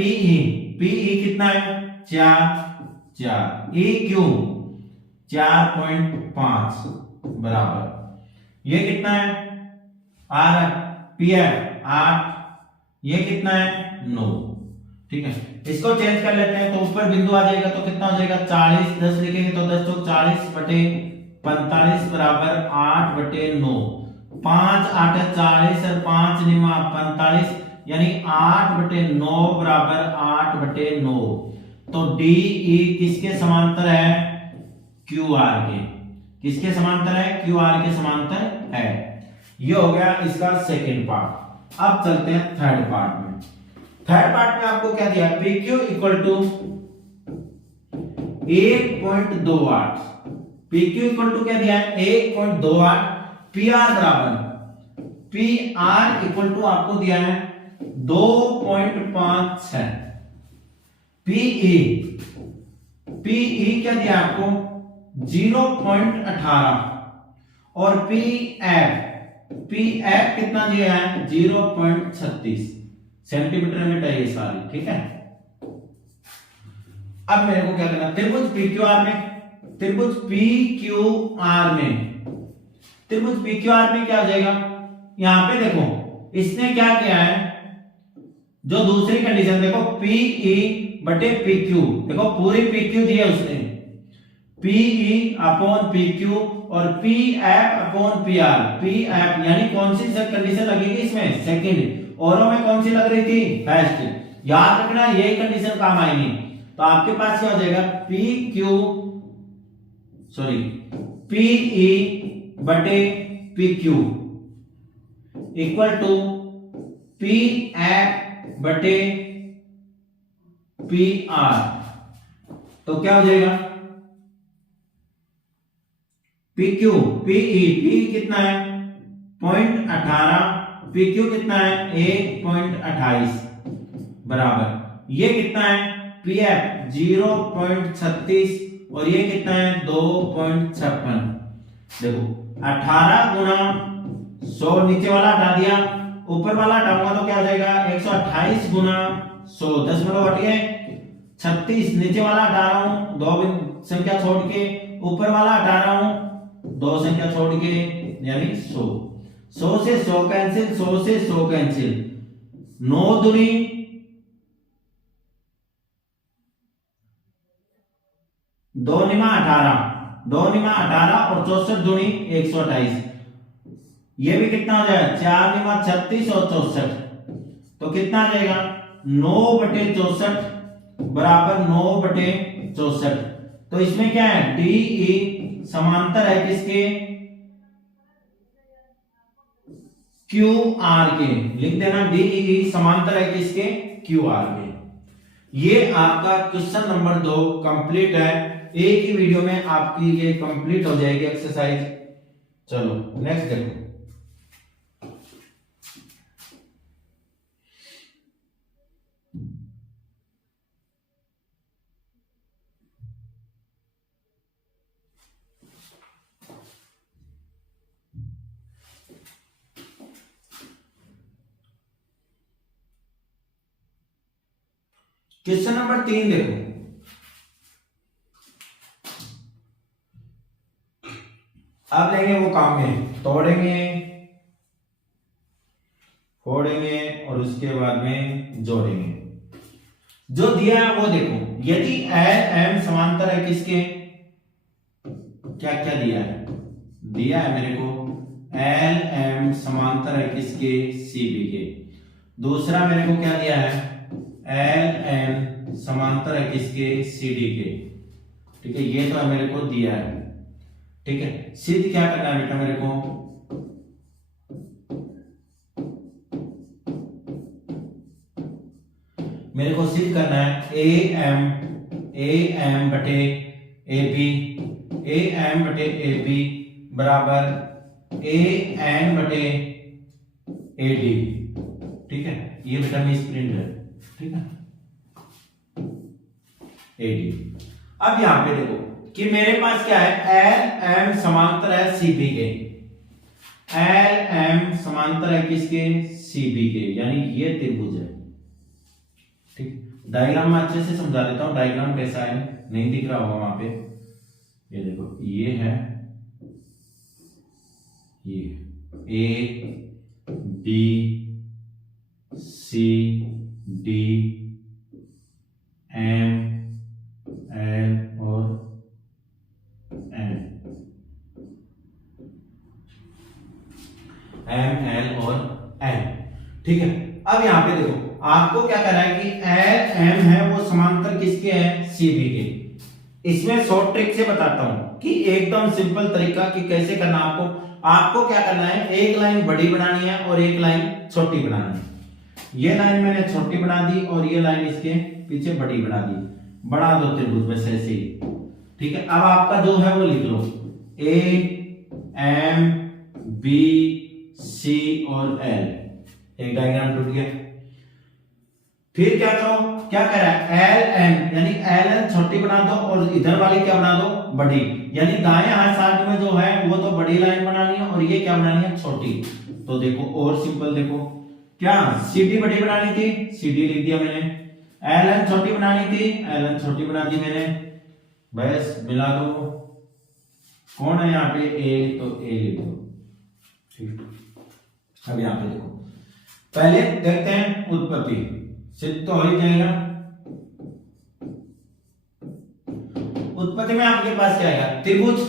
PE कितना है 4, EQ 4.5 बराबर, ये कितना है R PF 8, ये कितना है 9। ठीक है, इसको चेंज कर लेते हैं, तो ऊपर बिंदु आ जाएगा तो कितना हो जाएगा 40, 10 लिखेंगे तो 10 चौक 40 बटे 45 बराबर 8/9, 5 8 40 और 5 निमा 45, यानी 8/9 बराबर 8/9। तो DE किसके समांतर है, QR के, किसके समांतर है, QR के समांतर है। ये हो गया इसका सेकंड पार्ट। अब चलते हैं थर्ड पार्ट में। थर्ड पार्ट में आपको क्या दिया, PQ equal to 1.28, PQ equal to क्या दिया है 1.28, PR बराबर PR इक्वल टू आपको दिया है 2.56, PE क्या दिया आपको 0.18 और PF कितना दिया है 0.36 सेंटीमीटर में है ये सारी। ठीक है, अब मेरे को क्या करना, त्रिभुज PQR में क्या हो जाएगा, यहां पे देखो इसने क्या किया है, जो दूसरी कंडीशन देखो PE बटे PQ, देखो पूरी PQ दी है उसने, PE अपॉन PQ और PF अपॉन PR, PF यानी कौन सी कंडीशन लगेगी इसमें, सेकंड, औरों में कौन सी लग रही थी, फर्स्ट। याद रखना यही कंडीशन काम आएगी। तो आपके पास क्या हो जाएगा PE बटे PQ इक्वल टू PF बटे PR, तो क्या हो जाएगा PE कितना है 0.18, PQ कितना है 1.28 बराबर, ये कितना है PF 0.36 और ये कितना है 2.56। देखो 18 गुना 100, नीचे वाला हटा दिया, ऊपर वाला हटाऊंगा तो क्या हो जाएगा 128 गुना 100, 10 में हट गए 36, नीचे वाला हटा रहा हूं 2 संख्या छोड़ के, ऊपर वाला हटा रहा हूं 2 संख्या छोड़ के, यानी 100, 100 से 100 कैंसिल, 100 से 100 कैंसिल, 9 दूनी 2 निमा 18, 2 निमा 18 और 64 दूनी 128, ये भी कितना हो जाएगा 4 निमा 36 और 64, तो कितना आ जाएगा 9/64 बराबर 9/64। तो इसमें क्या है DE समांतर है किसके, क्यू आर के, लिख देना डीई समांतर है किसके, क्यू आर के। ये आपका क्वेश्चन नंबर 2 कंप्लीट है। एक ही वीडियो में आपकी ये कंप्लीट हो जाएगी एक्सरसाइज। चलो नेक्स्ट देखो। क्वेश्चन नंबर 3 देखो। अब लेंगे वो काम में, तोड़ेंगे, फोड़ेंगे और उसके बाद में जोड़ेंगे। जो दिया है वो देखो, यदि एल एम समांतर है किसके, क्या क्या दिया है, दिया है मेरे को एल एम समांतर है किसके, सी बी के। दूसरा मेरे को क्या दिया है, एल एम समांतर है किसके, सी डी के। ठीक है, ये तो मेरे को दिया है। ठीक है, सिद्ध क्या करना है बेटा मेरे को, मेरे को सिद्ध करना है ए एम बटे ए एम बटे ए बी बराबर ए एन बटे ए डी। ठीक है, ये बेटा मेरी स्प्रिंट है। ठीक है, ए डी। अब यहां पे देखो कि मेरे पास क्या है, एल एम समांतर है सी बी के, एल एम समांतर है किसके, सी बी के, यानी ये त्रिभुज है। ठीक, डायग्राम में अच्छे से समझा देता हूं, डायग्राम कैसा है, नहीं दिख रहा होगा वहां पे। ये देखो, ये है, ये A B C D M L और एन, एम एल और एन। ठीक है, अब यहां पे देखो आपको क्या करना है कि एल एम है वो समांतर किसके है, सी बी के। इसमें शॉर्ट ट्रिक से बताता हूं कि एकदम सिंपल तरीका कि कैसे करना। आपको क्या करना है, एक लाइन बड़ी बनानी है और एक लाइन छोटी बनानी है। ये लाइन मैंने छोटी बना दी और ये लाइन इसके पीछे बड़ी बना दी, बना दो त्रिभुज में ऐसे ही। ठीक है, अब आपका जो है वो लिख लो, ए एम बी सी और एल, एक डायग्राम टूट गया। फिर क्या करो, क्या करा, एल एम यानी एल एन छोटी बना दो और इधर वाली क्या बना दो, बड़ी, यानी दाएं हाथ साइड में जो है वो तो बड़ी लाइन बनानी है और ये क्या बनानी है, छोटी। तो देखो और सिंपल, देखो क्या सीडी बड़ी बनानी थी, सीडी लिख दिया मैंने, एल एन छोटी बनानी थी, एल एन छोटी बना दी मैंने, बस मिला दो। कौन है यहाँ पे, ए, तो ए लिख दो। ठीक, अब यहाँ पे देखो, पहले देखते हैं उत्पत्ति, सिद्ध तो हो ही जाएगा। उत्पत्ति में आपके पास क्या आएगा, त्रिभुज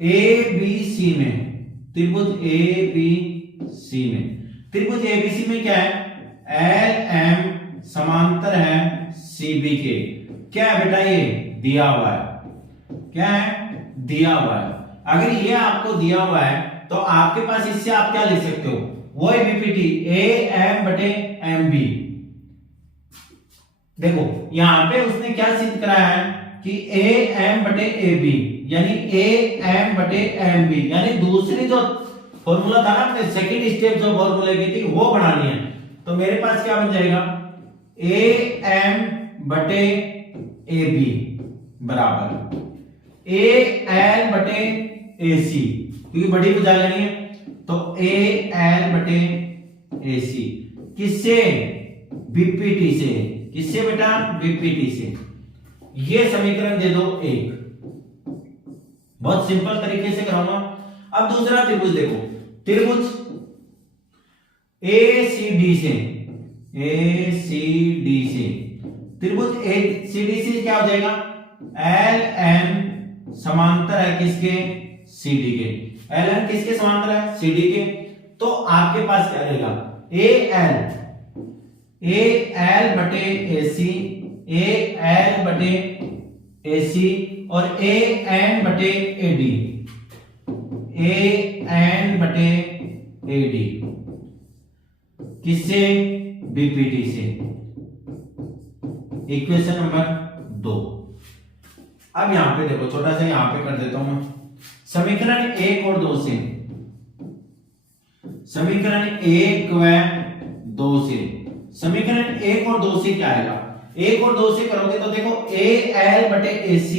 ए बी सी में, त्रिभुज ए बी सी में, त्रिभुज ए बी सी में क्या है, एल एम समांतर है सी बी के। क्या है बेटा, ये दिया हुआ है, क्या है, दिया हुआ है। अगर ये आपको दिया हुआ है तो आपके पास इससे आप क्या लिख सकते हो, वो है बीपीटी, ए एम बटे एम बी। देखो यहां पे उसने क्या सिद्ध कराया है कि ए एम बटे ए बी, यानी ए एम बटे एम बी, यानी दूसरी जो फॉर्मूला था ना अपने सेकंड स्टेप जो फॉर्मूले की थी वो बनानी है। तो मेरे पास क्या बन जाएगा, ए एम बटे ए बी बराबर ए एल बटे ए सी, क्योंकि बड़ी भुजा लेनी है, तो ए एल बटे ए सी, किससे, बीपीटी से, किससे बेटा, बीपीटी से। ये समीकरण दे दो एक, बहुत सिंपल तरीके से कराऊंगा। अब दूसरा त्रिभुज देखो, त्रिभुज ए सी डी से, ए सी डी से, त्रिभुज ए सी डी से क्या हो जाएगा, एल एम समांतर है किसके, सी डी के। एल एन किसके समांतर है, सी डी के। तो आपके पास क्या रहेगा, ए एल बटे ए सी, ए एल बटे ए सी और ए एन बटे ए डी, ए एन बटे AD। किससे? BPT से। Equation number 2। अब यहां पे देखो, छोटा सा यहां पे कर देता हूं मैं। समीकरण 1 और 2 से, समीकरण 1 व 2 से, समीकरण 1 और 2 से क्या आएगा? 1 और 2 से करोगे तो देखो AL बटे AC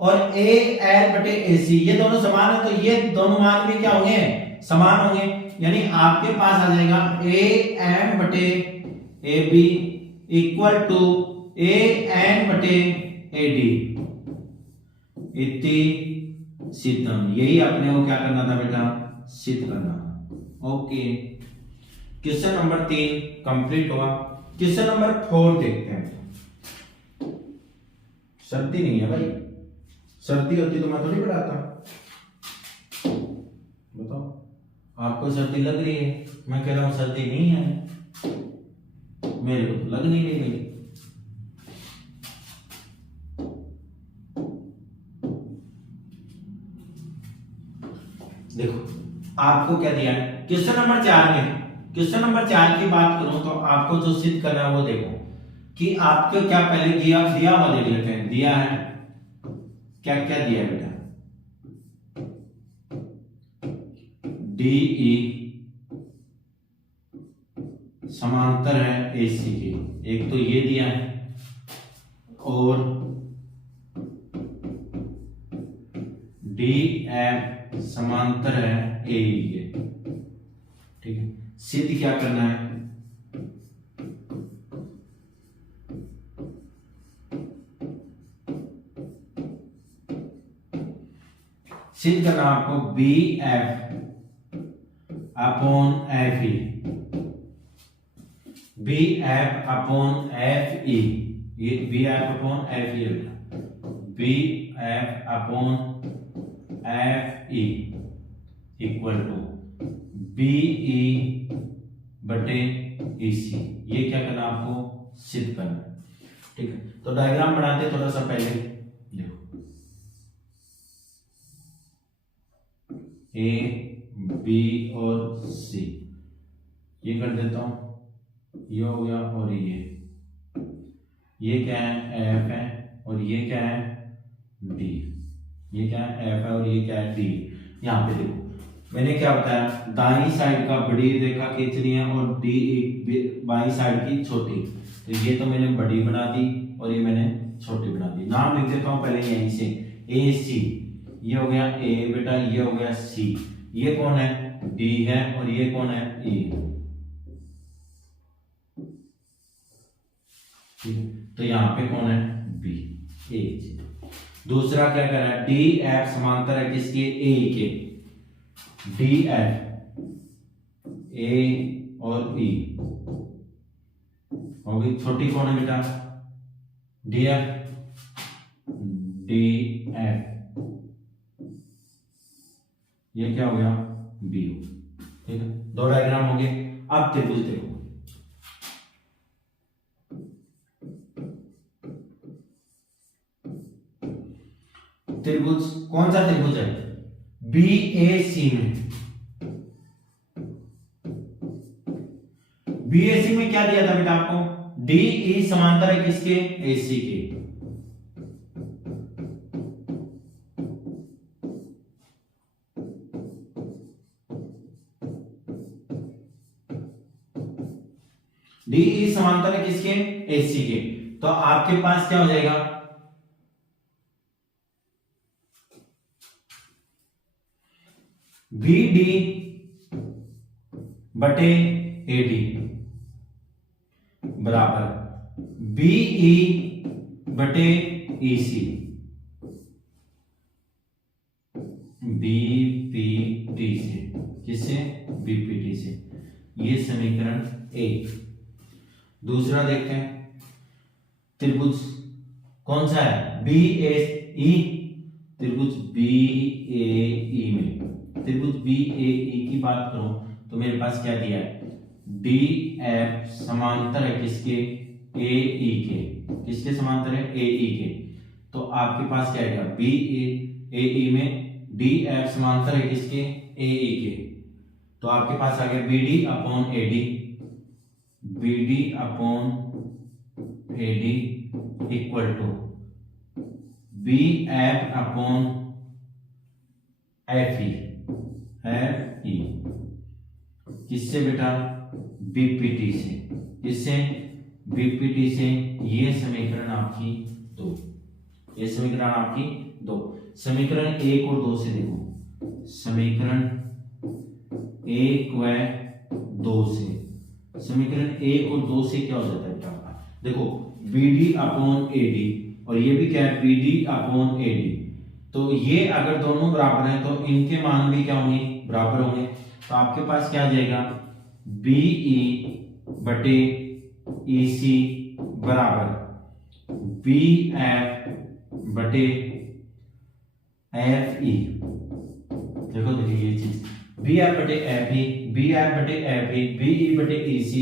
और AL बटे AC ये दोनों समान है, तो ये दोनों मान भी क्या होंगे? समान होंगे। यानी आपके पास आ जाएगा AM बटे AB इक्वल टू AN बटे AD। इति सिद्धम। यही अपने को क्या करना था बेटा? सिद्ध करना था। ओके, क्वेश्चन नंबर 3 कंप्लीट हुआ। क्वेश्चन नंबर 4 देखते हैं। सर्दी नहीं है भाई, सर्दी होती तो मैं थोड़ी पढ़ाता। बताओ, आपको सर्दी लग रही है, मैं कह रहा हूं सर्दी नहीं है, मेरे को तो लग नहीं रही। देखो आपको क्या दिया है क्वेश्चन नंबर 4 में। क्वेश्चन नंबर 4 की बात करूं तो आपको जो सिद्ध करना है वो देखो कि आपको क्या पहले दिया हुआ देख लेते हैं। दिया है क्या क्या दिया है बेटा? DE समांतर है AC के, एक तो ये दिया है, और DF समांतर है AE के। ठीक है, सिद्ध क्या करना है? सिद्ध करना आपको BF upon FE, BF upon FE, ये BF अपॉन FE है बेटा। BF upon FE equal to BE बटे EC। ये क्या करना आपको? सिद्ध करना। ठीक है, तो डायग्राम बनाते थोड़ा सा पहले। देखो A B और C, ये कर देता हूं, ये हो गया, और ये क्या है? F है, और ये क्या है? D। ये क्या है? F है, और ये क्या है? D। यहां पे देखो मैंने क्या बताया, दाईं साइड का बड़ी रेखा खींचनी है और बाईं साइड की छोटी। तो ये तो मैंने बड़ी बना दी और ये मैंने छोटी बना दी। नाम लिख देता हूं पहले यहीं से, AC। ये हो गया A बेटा, ये हो गया C। ये कौन है? D है, और ये कौन है? E। तो यहां पे कौन है? B। A। दूसरा क्या कर रहा है? DF समांतर है किसके? AE के। DF A और E होगी। छोटी कौन है बेटा? DF। DF ये क्या हो गया? B। ठीक है, दो डायग्राम हो गए। अब त्रिभुज देखो, त्रिभुज कौन सा त्रिभुज है? BAC में। BAC में क्या दिया था बेटा आपको? DE समांतर है किसके? AC के। DE समांतर है किसके? AC के। तो आपके पास क्या हो जाएगा? BD बटे AD बराबर BE बटे EC। BPT से, किससे? BPT से। ये समीकरण 1। दूसरा देखते हैं, त्रिभुज कौन सा है? BAE। त्रिभुज BAE में, त्रिभुज BAE की बात करूं तो मेरे पास क्या दिया है? DF समांतर है किसके? AE के। किसके समांतर है? AE के। तो आपके पास क्या आएगा? BAE में DF समांतर है किसके? AE के। तो आपके पास आ गया BD upon AD, BD upon AD equal to BF upon FE, किससे बेटा? BPT से। किससे? BPT से। ये समीकरण आपकी 2, ये समीकरण आपकी 2। समीकरण 1 और 2 से देखो, समीकरण 1 व 2 से, समीकरण 1 और 2 से क्या हो जाता है बेटा? देखो BD अपॉन AD और ये भी क्या है? BD upon AD। तो ये अगर दोनों बराबर हैं तो इनके मान भी क्या होंगे? बराबर होंगे। तो आपके पास क्या आ जाएगा? BE बटे EC बराबर BF बटे FE। देखो देखिए ये चीज, BF बटे FE, BF बटे FE, BE बटे EC,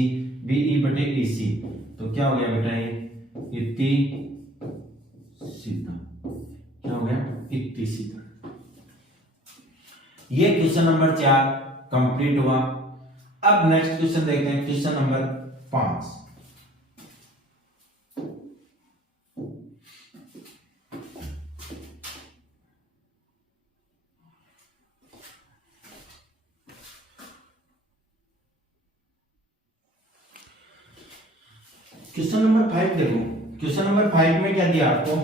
BE बटे EC। तो क्या हो गया बेटा? ये इतनी सीधा, क्या हो गया? इतनी सीधा। ये क्वेश्चन नंबर 4 कंप्लीट हुआ। अब नेक्स्ट क्वेश्चन देखते हैं, क्वेश्चन नंबर 5। क्वेश्चन नंबर 5 देखो, क्वेश्चन नंबर 5 में क्या दिया आपको?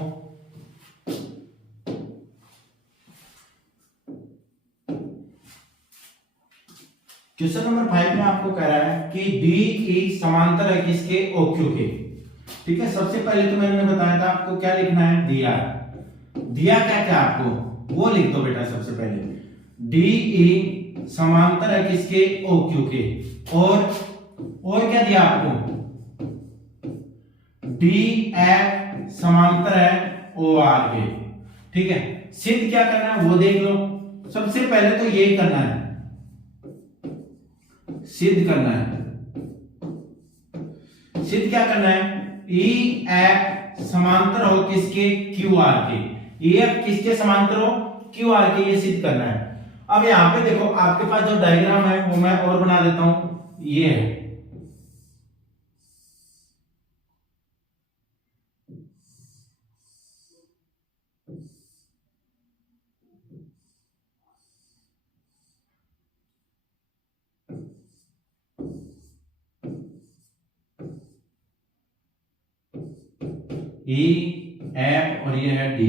क्वेश्चन नंबर 5 में आपको कह रहा है कि DE समांतर है किसके? OQ के। ठीक है, सबसे पहले तो मैंने बताया था आपको क्या लिखना है? दिया। दिया क्या क्या आपको? वो लिख दो बेटा सबसे पहले। DE समांतर है किसके? OQ के। और क्या दिया आपको? DF समांतर है OR के। ठीक है, सिद्ध क्या करना है वो देख लो। सबसे पहले तो यही करना है, सिद्ध करना है। सिद्ध क्या करना है? EF समांतर हो किसके? QR के। EF किसके समांतर हो? QR के। ये सिद्ध करना है। अब यहां पे देखो आपके पास जो डायग्राम है वो मैं और बना देता हूं। ये है, EF और ये है D।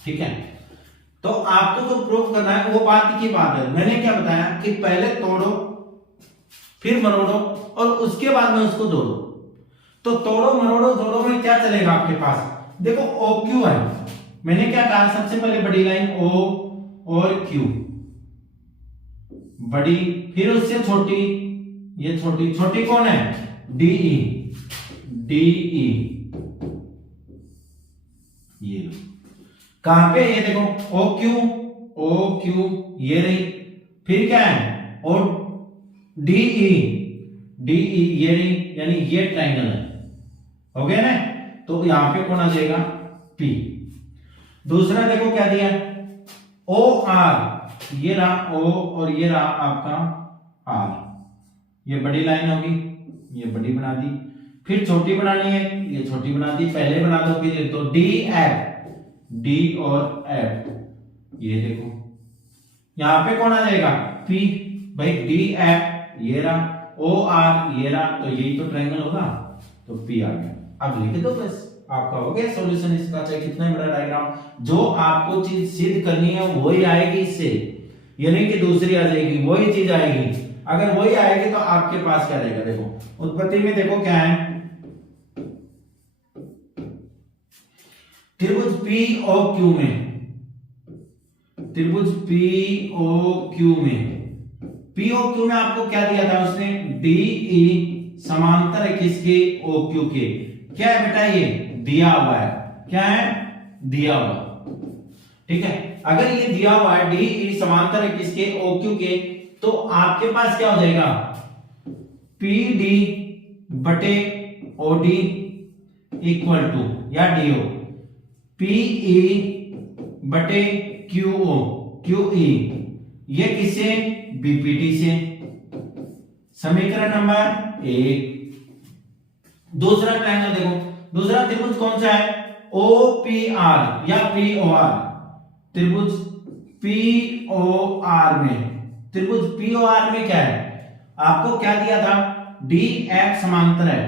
ठीक है, तो आपको जो प्रूफ करना है वो बात की बात है। मैंने क्या बताया कि पहले तोड़ो, फिर मरोड़ो और उसके बाद में उसको जोड़ो। तो तोड़ो मरोड़ो जोड़ो में क्या चलेगा आपके पास? देखो OQ है, मैंने क्या कहा? सबसे पहले बड़ी लाइन O और Q, बड़ी, फिर उससे छोटी, ये छोटी, छोटी कौन है? DE, DE। ये कहां पे? ये देखो OQ, OQ ये रही, फिर क्या है? और DE, DE ये रही, यानी ये ट्रायंगल है। हो गया ना? तो यहां पे कौन आ जाएगा? P। दूसरा देखो क्या दिया? OR, ये रहा O और ये रहा आपका R। ये बड़ी लाइन होगी, ये बड़ी बना दी, फिर छोटी बनानी है, ये छोटी बना दी, पहले बना दो फिर लिख दो DF, D और F। ये देखो यहां पे कौन आ जाएगा? P। भाई DF ये रहा, OR ये रहा, तो यही तो ट्रायंगल होगा, तो P आ गया। अब लिख दो बस, आपका हो गया सॉल्यूशन इसका। चाहे कितना बड़ा डायग्राम, जो आपको चीज सिद्ध करनी है वही आएगी इससे, ये नहीं कि दूसरी आ जाएगी, वही चीज आएगी। अगर वही आएगी तो आपके पास क्या रहेगा? देखो उत्पत्ति में देखो क्या है? त्रिभुज POQ में, त्रिभुज POQ में, POQ में आपको क्या दिया था उसने? DE समांतर है किसके? OQ के। क्या है बेटा? ये दिया हुआ है। क्या है? दिया हुआ। ठीक है, अगर ये दिया हुआ है DE समांतर है किसके? OQ के, तो आपके पास क्या हो जाएगा? PD बटे OD इक्वल टू, या DO, PE बटे QO, QE ये किससे? BPT से। समीकरण नंबर 1। दूसरा ट्रायंगल देखो, दूसरा त्रिभुज कौन सा है? OPR या POR। त्रिभुज POR में, त्रिभुज POR में क्या है? आपको क्या दिया था? DF समांतर है,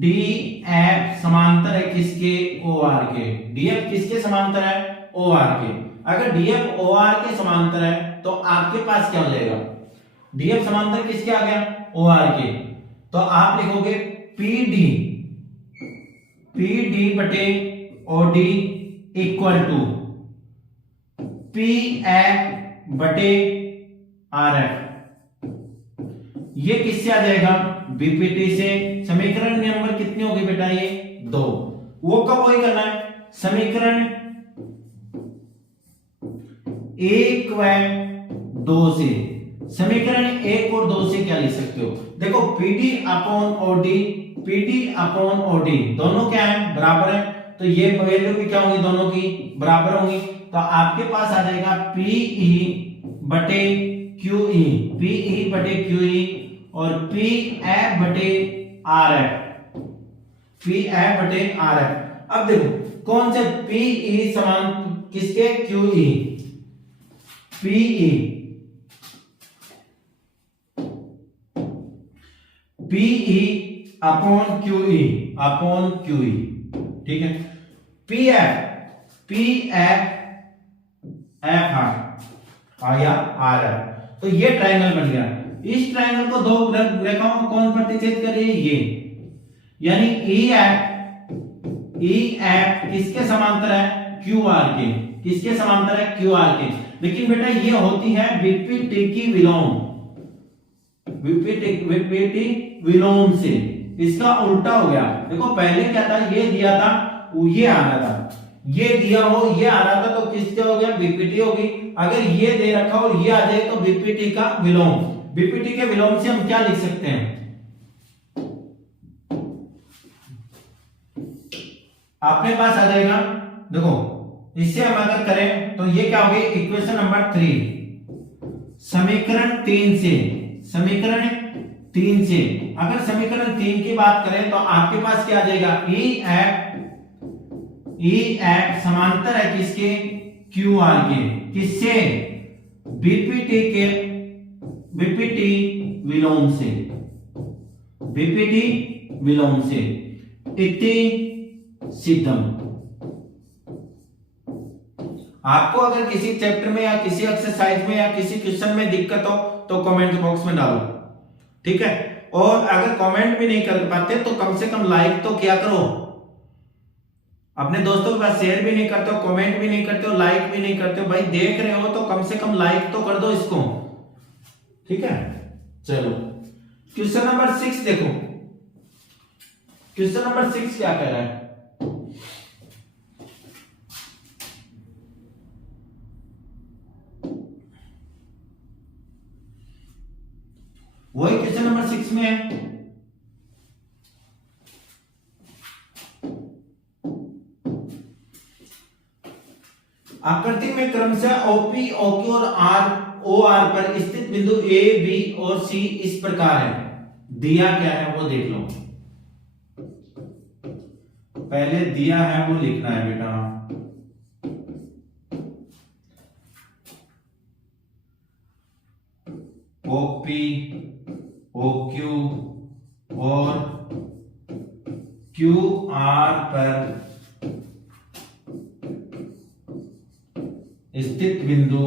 DF समांतर है किसके? OR के। DF किसके समांतर है? OR के। अगर DF OR के समांतर है तो आपके पास क्या हो जाएगा? DF समांतर किसके आ गया? OR के। तो आप लिखोगे PD बटे OD इक्वल टू PF बटे RF। ये किससे आ जाएगा? BPT से। समीकरण नंबर कितनी होगी बेटा? ये 2। वो कब वही करना है? समीकरण 1 व 2 से। समीकरण 1 और 2 से क्या लिख सकते हो? देखो PD अपॉन OD दोनों क्या है? बराबर है। तो ये वैल्यू भी क्या होंगी? दोनों की बराबर होंगी। तो आपके पास आ जाएगा PE बटे QE और PF बटे RF। अब देखो कौन से PE समान किसके? QE। PE अपॉन QE, ठीक है। PF या RF। तो ये ट्रायंगल बन गया। इस ट्रायंगल को दो रेखाओं कौन प्रतिच्छेद कर रही है? ये, यानी EF किसके समांतर है? QR के। किसके समांतर है? QR के। लेकिन बेटा ये होती है VPT की विलोम, VPT विलोम से। इसका उल्टा हो गया। देखो पहले क्या था? ये दिया था, ये आ रहा था, ये दिया हो, ये आ रहा था, तो किसका हो गया? VPT होगी। अगर ये दे रखा और ये आ जाए तो VPT का विलोम। VPT के विलोम से हम क्या लिख सकते हैं? अपने पास आ जाएगा, देखो इससे हम अगर करें तो ये क्या होगी? Equation number 3। समीकरण 3 से अगर समीकरण 3 की बात करें तो आपके पास क्या आ जाएगा? EF समांतर है किसके? QR के। किससे? VPT विलोम से। इति सिद्धम। आपको अगर किसी चैप्टर में या किसी एक्सरसाइज में या किसी क्वेश्चन में दिक्कत हो तो कमेंट बॉक्स में डालो, ठीक है। और अगर कमेंट भी नहीं कर पाते तो कम से कम लाइक तो क्या करो। अपने दोस्तों के पास शेयर भी नहीं करते हो, कमेंट भी नहीं करते हो, लाइक भी नहीं करते हो। भाई देख रहे हो तो कम से कम लाइक तो कर दो इसको, ठीक है। चलो क्वेश्चन नंबर 6 देखो। क्वेश्चन नंबर 6 क्या कह रहा है? वही क्वेश्चन नंबर 6 में है। आकृति में क्रमशः OP, OQ और OR पर स्थित बिंदु A, B और C इस प्रकार है। दिया क्या है वो देख लो। पहले दिया है वो लिखना है बेटा। OP, OQ और QR पर स्थित बिंदु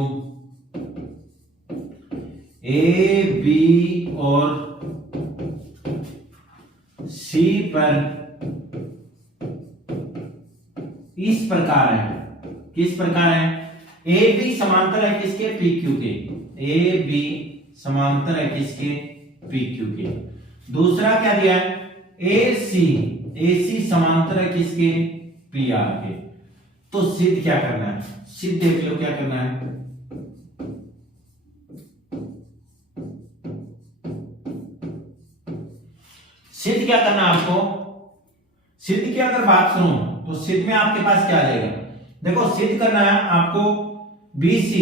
A, B और C पर इस प्रकार है। किस प्रकार है? AB समांतर है किसके? PQ के। AB समांतर है किसके? PQ के। दूसरा क्या दिया है? AC समांतर है किसके? PR के। तो सिद्ध क्या करना है? सिद्ध देख लो क्या करना है। सिद्ध क्या करना है आपको? सिद्ध की अगर बात करूं तो सिद्ध में आपके पास क्या आ जाएगा? देखो सिद्ध करना है आपको BC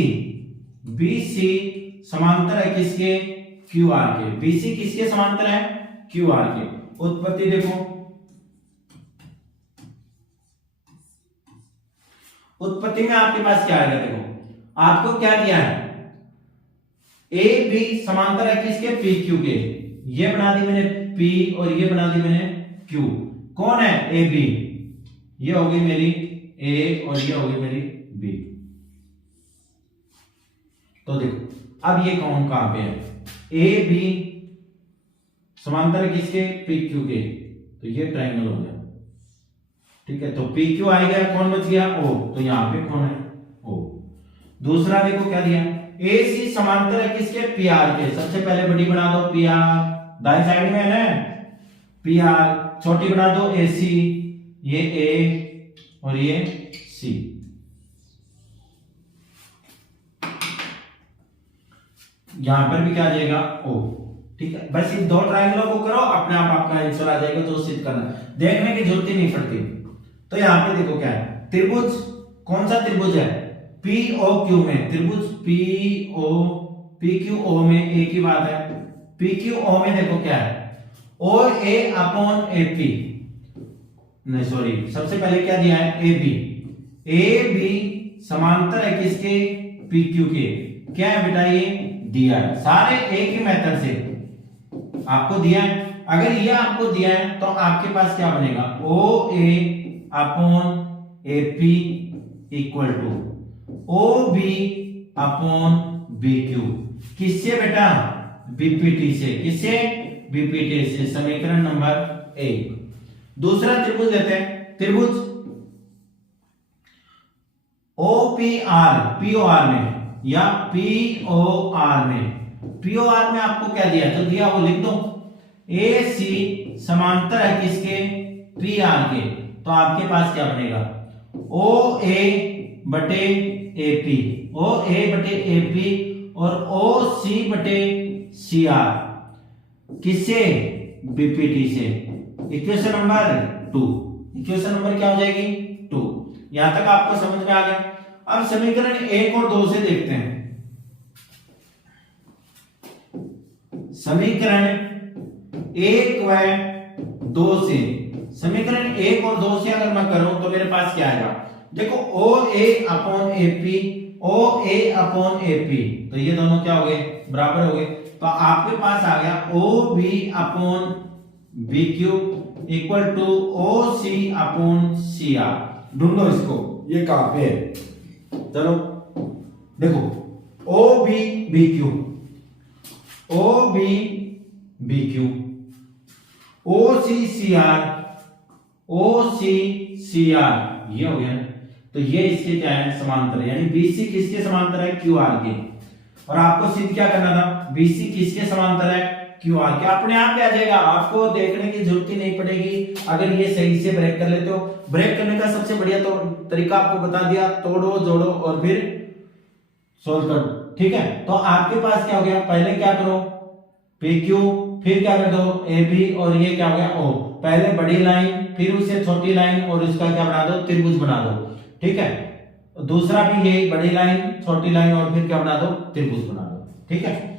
समांतर है किसके? क्यू आर के। बीसी किसके समांतर है? क्यू आर के। उत्पत्ति देखो, उत्पत्ति में आपके पास क्या आएगा? देखो आपको क्या दिया है, ए बी समांतर है किसके? पी क्यू के। ये बना दी मैंने पी और ये बना दी मैंने क्यू। कौन है? A B. ये होगी मेरी ए और ये होगी मेरी बी। तो देखो अब ये कौन कहां पे है? ए बी समांतर किसके? पी क्यू के। तो ये ट्रायंगल हो गया, ठीक है। तो पी क्यू आएगा, कौन बच गया? ओ। तो यहां पे कौन है? ओ। दूसरा देखो क्या दिया, ए सी समांतर है किसके? पी आर के। सबसे पहले बड़ी बना दो पी आर, दाएं साइड में है ना पी आर, छोटी बना दो ए सी, ये ए और ये सी। यहां पर भी क्या आ जाएगा? ओ, ठीक है। बस इन दो ट्रायंगलों को करो, अपने आप आपका आंसर आ जाएगा। जो सिद्ध करना, देखने की जरूरत ही नहीं पड़ती। तो यहां पे देखो क्या है, त्रिभुज, कौन सा त्रिभुज है? पी ओ क्यू में, त्रिभुज पी क्यू ओ में एक ही बात है। पी क्यू ओ में देखो क्या है, ओ ए अपॉन ए पी, नहीं सॉरी, सबसे पहले क्या दिया है? A B. ए बी समांतर है किसके? पी क्यू के। क्या है बेटा? ये दिया है, सारे एक ही मेथड से आपको दिया है। अगर ये आपको दिया है तो आपके पास क्या बनेगा? O A upon A P equal to O B upon B Q. किससे बेटा? बीपीटी से। किससे? बीपीटी से। समीकरण नंबर 1। दूसरा त्रिभुज लेते हैं, त्रिभुज ओपीआर, पीओआर में या पीओआर में। पीओआर में आपको क्या दिया? जो दिया वो लिख दो। ए सी समांतर है किसके? पी आर के। तो आपके पास क्या बनेगा? ओ ए बटे ए पी, ओ ए बटे ए पी और ओ सी बटे सी आर। किससे? बीपीटी से। Equation number 2। इक्वेशन नंबर क्या हो जाएगी? 2। यहां तक आपको समझ में आ गया। अब समीकरण 1 और 2 से देखते हैं। समीकरण 1 व 2 से, समीकरण 1 और 2 से अगर मैं करूं तो मेरे पास क्या आएगा? देखो O A upon A P, O A upon A P, तो ये दोनों क्या हो गए? बराबर हो गए। तो आपके पास आ गया O B upon B Q equal to O C upon C R. ढूंढो इसको, ये कहां पे है? चलो देखो, O B B Q, O B B Q, O C C R, O C C R, ये हो गया। तो ये इसके क्या है? समांतर, यानी बीसी किसके समांतर है? क्यू आर के। और आपको सिद्ध क्या करना था? बीसी किसके समांतर है? क्यू आर के। अपने आप क्या आ जाएगा, आपको देखने की जरूरत ही नहीं पड़ेगी अगर ये सही से ब्रेक कर लेते हो। ब्रेक करने का सबसे बढ़िया तो तरीका आपको बता दिया, तोड़ो जोड़ो और फिर सोल्व करो, ठीक है। तो आपके पास क्या हो गया? पहले क्या करो? पी क्यू, फिर क्या कर दो? ए बी, और ये क्या हो गया? ओ। पहले बड़ी लाइन, फिर उससे छोटी लाइन और उसका क्या बना दो? त्रिभुज बना दो, ठीक है। दूसरा भी यही, बड़ी लाइन छोटी लाइन और फिर क्या बना दो? त्रिभुज बना दो, ठीक है।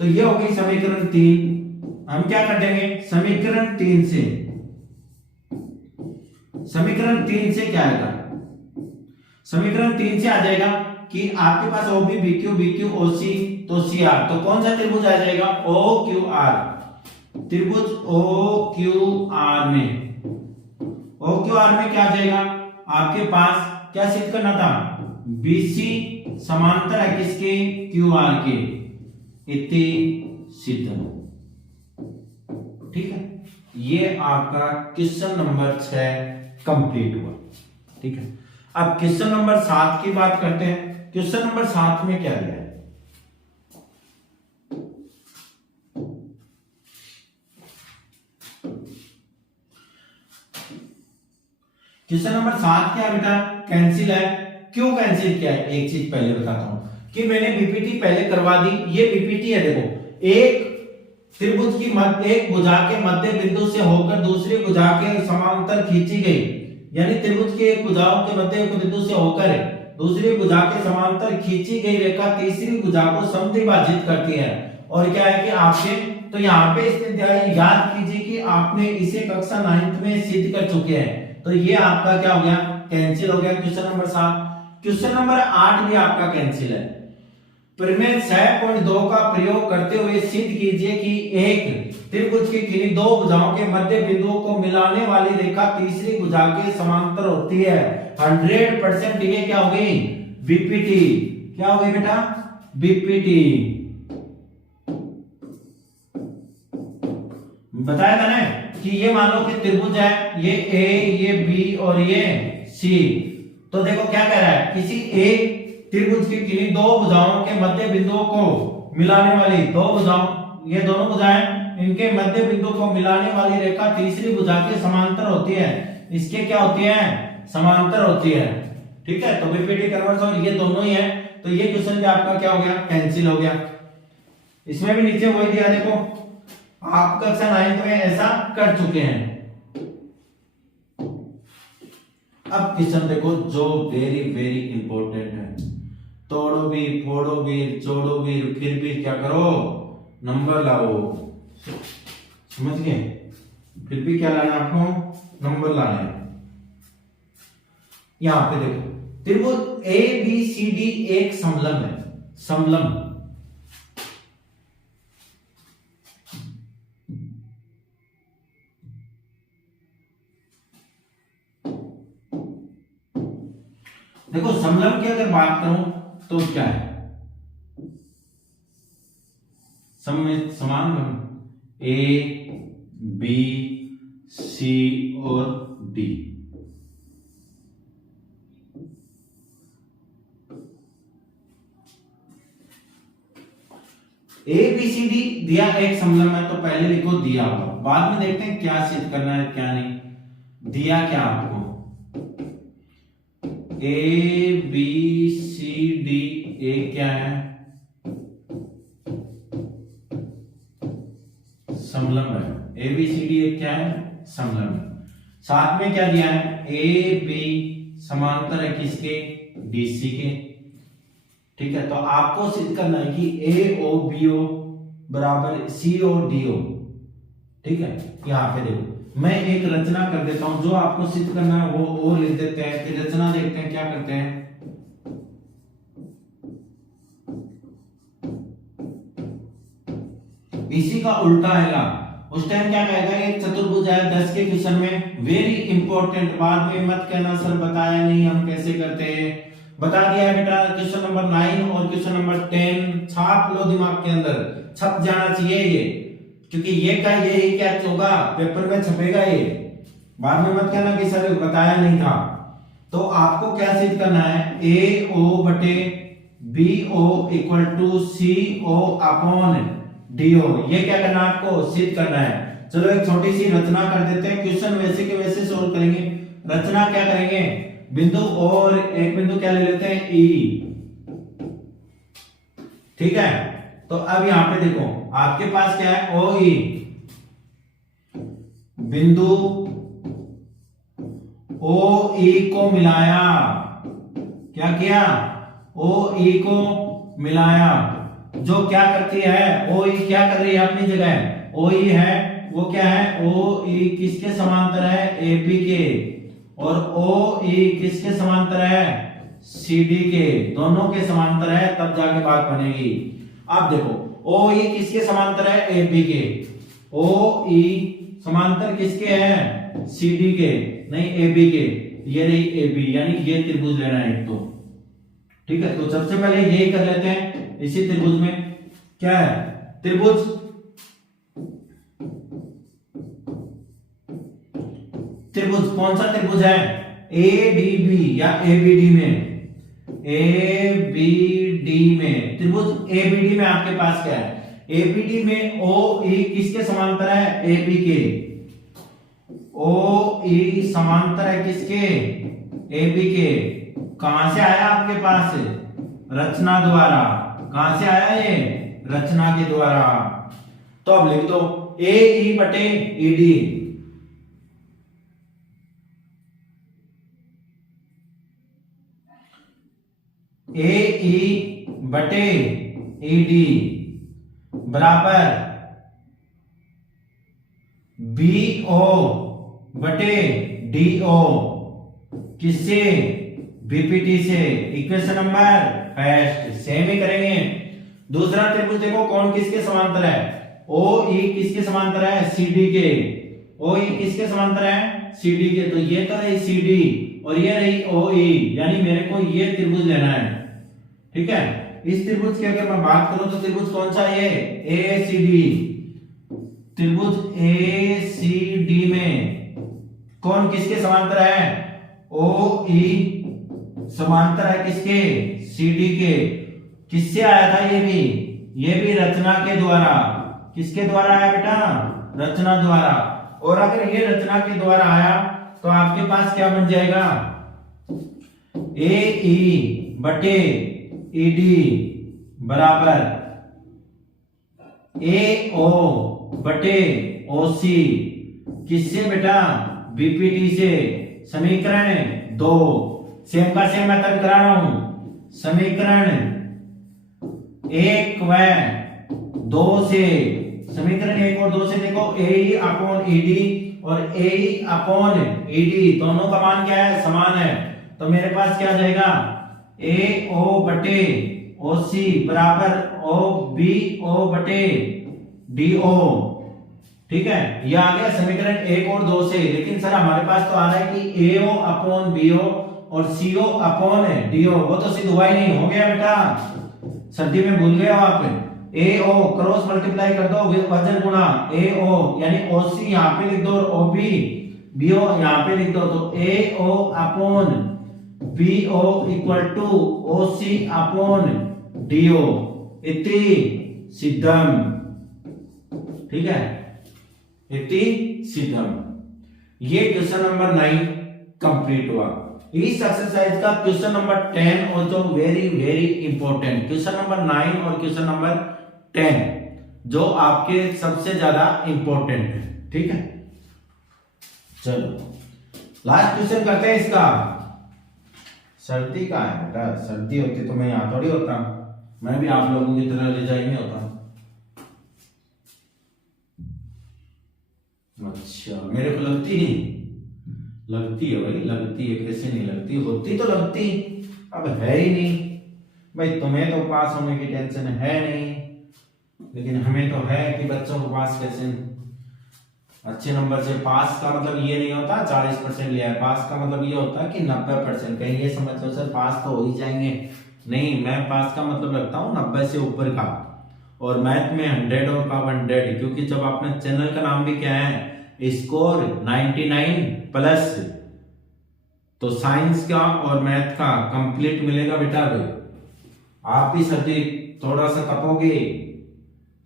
तो ये हो गई समीकरण 3। हम क्या कर देंगे? समीकरण 3 से, समीकरण 3 से क्या आएगा? समीकरण 3 से आ जाएगा कि आपके पास O B B Q O C, तो सी आर। तो कौन सा त्रिभुज आ जाएगा? O Q R. त्रिभुज ओ क्यू आर में, ओ क्यू आर में क्या आ जाएगा? आपके पास क्या सिद्ध करना था? बीसी समांतर है किसके? क्यू आर के। इति सिद्ध, ठीक है। ये आपका क्वेश्चन नंबर 6 कंप्लीट हुआ, ठीक है। अब क्वेश्चन नंबर 7 की बात करते हैं। क्वेश्चन नंबर 7 में क्या दिया है? क्वेश्चन नंबर 7 क्या बेटा? कैंसिल है। क्यों कैंसिल किया है? एक चीज पहले बताता हूं कि मैंने बीपीटी पहले करवा दी। ये बीपीटी है, देखो, एक त्रिभुज की मध्य, एक भुजा के मध्य बिंदु से होकर दूसरी भुजा के समांतर खींची गई, यानी त्रिभुज के एक भुजाओं के मध्य बिंदु से होकर दूसरी भुजा के समांतर खींची गई रेखा तीसरी भुजा को समद्विभाजित करती है और क्या है कि आपके, तो यहाँ पे इसने याद कीजिए कि आपने इसे कक्षा 9th में सिद्ध कर चुके हैं, तो ये आपका क्या हो गया, कैंसिल हो गया क्वेश्चन नंबर 7। क्वेश्चन नंबर 8 भी आपका कैंसिल है। प्रमेय 6.2 का प्रयोग करते हुए सिद्ध कीजिए कि एक त्रिभुज की किन्हीं दो भुजाओं के मध्य बिंदुओं को मिलाने वाली रेखा तीसरी भुजा के समांतर होती है। 100% ये क्या हो गई, बीपीटी। क्या हो गई बेटा, बीपीटी। बताया था ना कि ये मान लो कि त्रिभुज है, ये ए, ये बी और ये सी। तो देखो क्या कह रहा है, किसी एक त्रिभुज की किन्हीं दो भुजाओं के मध्य बिंदुओं को मिलाने वाली दो भुजाओं, ये दोनों भुजाएं, इनके मध्य बिंदु को मिलाने वाली रेखा तीसरी भुजा के समांतर होती है। इसके क्या होती है, समांतर होती है। ठीक है, तो बीपीटी कन्वर्स और ये दोनों ही है, तो ये क्वेश्चन भी आपका क्या हो गया, कैंसिल हो गया। इसमें भी नीचे वही दिया, देखो आप कक्षा 9th में ऐसा कर चुके हैं। अब क्वेश्चन देखो जो वेरी वेरी इंपॉर्टेंट है, तोड़ो भी, फोड़ो भी, जोड़ो भी, फिर भी क्या करो, नंबर लाओ। समझ गए, फिर भी क्या लाना है आपको, नंबर लाना है। यहां पे देखो त्रिभुज ए बी सी डी एक समलंब है, समलंब। देखो समलंब की अगर बात करूं तो क्या है, समान ए बी सी और D. A B C D दिया एक समलंब है, तो पहले लिखो दिया हुआ, बाद में देखते हैं क्या सिद्ध करना है क्या नहीं। दिया क्या आपको, ए बी सी डी एक क्या है, समलंब है। ए बी सी डी एक क्या है, समलंब है। साथ में क्या दिया है, ए बी समांतर है किसके, डीसी के। ठीक है, तो आपको सिद्ध करना है कि ए ओ बी ओ बराबर सी ओ डी ओ। ठीक है, यहां पे देखो मैं एक रचना कर देता हूं, जो आपको सिद्ध करना है वो और लिख देते हैं, फिर रचना देखते हैं क्या करते हैं। इसी का उल्टा आएगा, उस टाइम क्या कहेगा, एक चतुर्भुज है 10 के क्वेश्चन में, वेरी इंपॉर्टेंट। बाद में मत कहना सर बताया नहीं हम कैसे करते हैं, बता दिया है बेटा। क्वेश्चन नंबर 9 और क्वेश्चन नंबर 10 छाप लो, दिमाग के अंदर छप जाना चाहिए ये, क्योंकि ये का ये क्या होगा, पेपर में छपेगा ये। बाद में मत कहना कि सर बताया नहीं था। तो आपको क्या सिद्ध करना है, ए ओ बटे B O equal to C O upon D O. ये क्या करना है आपको, सिद्ध करना है। चलो एक छोटी सी रचना कर देते हैं, क्वेश्चन वैसे के वैसे सोल्व करेंगे। रचना क्या करेंगे, बिंदु और एक बिंदु क्या ले लेते हैं, ई। ठीक है, तो अब यहां पे देखो आपके पास क्या है, ओ ई, बिंदु ओ ई को मिलाया। क्या किया, ओ ई को मिलाया। जो क्या करती है, ओ ई क्या कर रही है अपनी जगह, ओ ई है वो क्या है, ओ ई किसके समांतर है, ए बी के, और ओ ई किसके समांतर है, सी डी के, दोनों के समांतर है, तब जाके बात बनेगी। अब देखो ओ ई किसके समांतर है, ए बी के, ओ ई समांतर किसके हैं, सी डी के, नहीं ए बी के, ये रही ए बी, यानी ये त्रिभुज लेना है एक तो। ठीक है, तो सबसे पहले यही कर लेते हैं। इसी त्रिभुज में क्या है, त्रिभुज त्रिभुज कौन सा त्रिभुज है, ए डी बी या ए बी डी में, ए बी डी में, त्रिभुज ए बी डी में आपके पास क्या है, ए बी डी में ओ ई किसके समांतर है, ए बी के, ओ ई समांतर है किसके, ए बी के। कहां से आया आपके पास, रचना द्वारा। कहां से आया ये, रचना के द्वारा। तो अब लिख दो ए ई बटे ई डी, ए ई बटे ई डी बराबर BO बटे DO, किससे? BPT से। इक्वेशन नंबर फर्स्ट सेम ही करेंगे। दूसरा त्रिभुज देखो कौन किसके समांतर है? OE किसके समांतर है? CD के। OE किसके समांतर है? CD के। तो ये तो रही CD और ये रही OE, यानी मेरे को ये त्रिभुज लेना है। ठीक है, इस त्रिभुज की अगर मैं बात करूं तो त्रिभुज कौन सा है? ये ACD। त्रिभुज ACD में कौन किसके समांतर है? OE समांतर है किसके? CD के। किससे आया था ये भी? ये भी रचना के द्वारा। किसके द्वारा आया बेटा? रचना द्वारा। और अगर ये रचना के द्वारा आया तो आपके पास क्या बन जाएगा? AE बटे ED बराबर AO बटे OC, किससे बेटा? BPT से। समीकरण 2, सेम का सेम मैं तब करा रहा हूं। समीकरण 1 व 2 से, समीकरण 1 और 2 से देखो AE अपॉन ED और AE अपॉन ED दोनों का मान क्या है? समान है। तो मेरे पास क्या आ जाएगा? AO बटे OC बराबर OBO बटे DO। ठीक है, ये आ गया समीकरण 1 और 2 से। लेकिन सर हमारे पास तो आ रहा है कि AO अपॉन BO और CO अपॉन DO, वो तो सिद्ध हुआ ही नहीं। हो गया बेटा, सर्दी में भूल गए हो आप। AO क्रॉस मल्टीप्लाई कर दो, वजन गुणा AO यानी OC यहाँ पे लिख दो और OB BO यहाँ पे लिख दो। तो AO upon BO equal to OC upon DO इति सिद्धम। ठीक है, इति सिद्धम। ये क्वेश्चन नंबर 9 कंप्लीट हुआ। इस एक्सरसाइज का क्वेश्चन नंबर 10 और जो very very important question number 9 और क्वेश्चन नंबर 10 जो आपके सबसे ज्यादा इंपॉर्टेंट है। ठीक है, चलो लास्ट क्वेश्चन करते हैं इसका। सर्दी का है बेटा, सर्दी होती तो मैं यहां थोड़ी होता, मैं भी आप लोगों की तरह ले जाएंगे होता। अच्छा, मेरे को लगती नहीं, लगती है भाई, लगती है, कैसे नहीं लगती? होती तो लगती, अब है ही नहीं भाई। तुम्हें तो पास होने की टेंशन है नहीं, लेकिन हमें तो है कि बच्चों को पास कैसे, अच्छे नंबर से। पास का मतलब ये नहीं होता 40% लिया है, पास का मतलब ये होता है कि 90%। कहीं ये समझ लो सर पास तो हो ही जाएंगे, नहीं, मैं पास का मतलब रखता हूँ 90 से ऊपर का। और मैथ में 100 और का 100, क्योंकि जब आपने चैनल का नाम भी क्या है, स्कोर 99 प्लस, तो साइंस का और मैथ का कंप्लीट मिलेगा बेटा। आप भी सर्दी थोड़ा सा तपोगे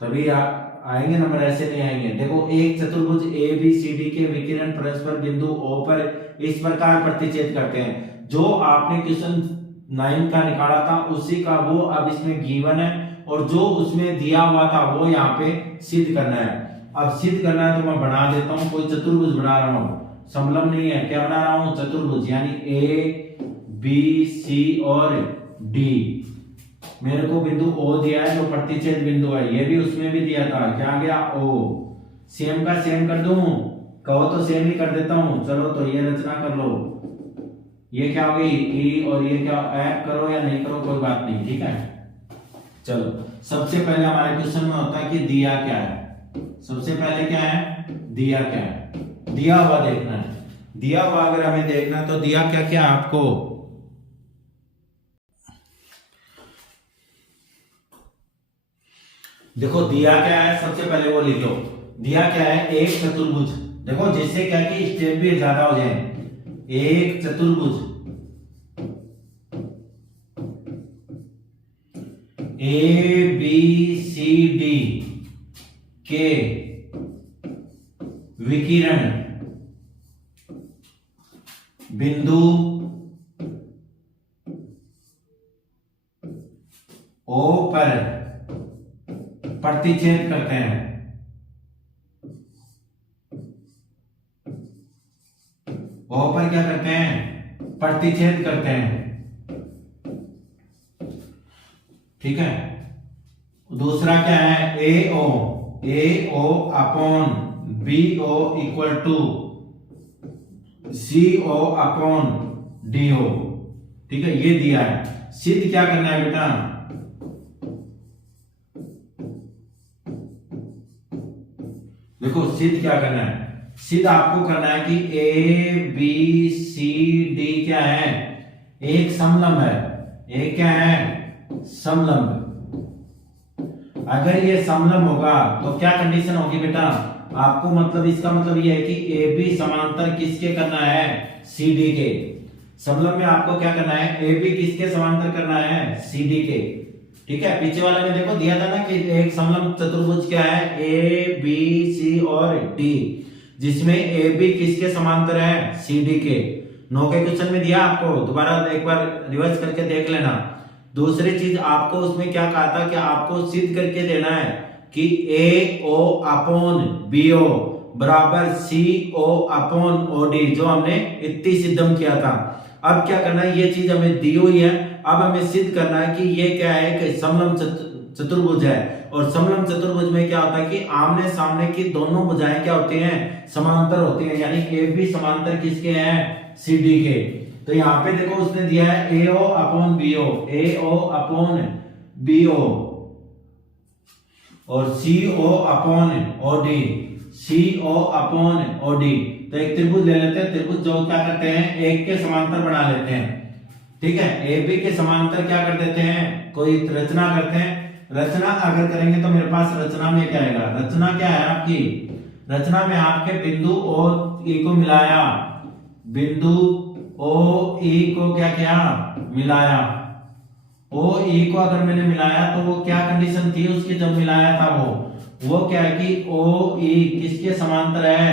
तभी आएंगे नंबर, ऐसे नहीं आएंगे। देखो, एक चतुर्भुज ABCD के विकिरण परस्पर बिंदु O पर इस प्रकार प्रतिच्छेद करते हैं। जो आपने क्वेश्चन 9 का निकाला था उसी का वो अब इसमें गिवन है, और जो उसमें दिया हुआ था वो यहाँ पे सिद्ध करना है। अब सिद्ध करना है तो मैं बना देता हूं, कोई चतुर्भुज बना रहा हूं, समलंब नहीं है, क्या बना रहा हूं? चतुर्भुज, यानी ABC और D। मेरे को बिंदु O दिया है जो प्रतिच्छेद बिंदु है, ये भी उसमें भी दिया था, क्या गया? O। सेम का सेम कर दूं, कहो तो सेम ही कर देता हूं। चलो तो ये रचना कर लो, ये क्या हो गई? E और ये क्या, ऐड करो या नहीं करो कोई बात नहीं। ठीक है, चलो सबसे पहले हमारे क्वेश्चन में होता है कि दिया क्या है। सबसे पहले क्या है? दिया क्या है, दिया हुआ देखना है। दिया हुआ अगर हमें देखना है तो दिया क्या क्या आपको, देखो दिया क्या है, सबसे पहले वो लिखो। दिया क्या है? एक चतुर्भुज। देखो जिससे क्या कि स्टेप भी ज्यादा हो जाए। एक चतुर्भुज ABCD के विकिरण बिंदु O पर प्रतिच्छेद करते हैं। O पर क्या करते हैं? प्रतिच्छेद करते हैं। ठीक है, दूसरा क्या है A O upon B O equal to C O upon D O. ठीक है, ये दिया है। सिद्ध क्या करना है बेटा, देखो सिद्ध क्या करना है, सिद्ध आपको करना है कि ए बी सी डी क्या है, एक समलंब है, एक क्या है समलंब। अगर ये समलंब होगा तो क्या कंडीशन होगी बेटा, आपको मतलब इसका मतलब ये है कि ए बी समांतर किसके करना है, सी डी के। समलंब में आपको क्या करना है, ए बी किसके समांतर करना है, सी डी के। ठीक है, पीछे वाले में देखो दिया था ना कि एक समलंब चतुर्भुज क्या है, ए बी सी और डी, जिसमें ए बी किसके समांतर है, सी डी के। 9 के क्वेश्चन में दिया आपको, दोबारा एक बार रिवर्स करके देख लेना। दूसरी चीज आपको उसमें क्या कहा था कि आपको सिद्ध करके देना है कि ए ओ अपॉन बी ओ बराबर सी ओ अपॉन ओ डी, जो हमने इतनी सिद्धम किया था। अब क्या करना है, ये चीज हमें दी हुई है, अब हमें सिद्ध करना है कि ये क्या है कि समलंब चतुर्भुज है। और समलंब चतुर्भुज में क्या होता है कि आमने सामने की दोनों भुजाएं क्या होती हैं, समांतर होती हैं, यानी ए बी समांतर किसके हैं, सी डी के। तो यहाँ पे देखो उसने दिया है A O upon B O, A O upon B ओ और सी ओ अपॉन ओ डी, सी ओ अपॉन ओ डी। तो एक त्रिभुज ले लेते हैं, त्रिभुज जो क्या करते हैं एक के समांतर बना लेते हैं। ठीक है, ए बी के समांतर क्या कर देते हैं, कोई रचना करते हैं। रचना अगर करेंगे तो मेरे पास रचना में क्या आएगा, रचना क्या है आपकी, रचना में आपके बिंदु ओ ई को मिलाया, बिंदु ओ ई को क्या किया, मिलाया। ओ ई को अगर मैंने मिलाया तो वो क्या कंडीशन थी उसकी जब मिलाया था, वो क्या है कि ओ ई किसके समांतर है,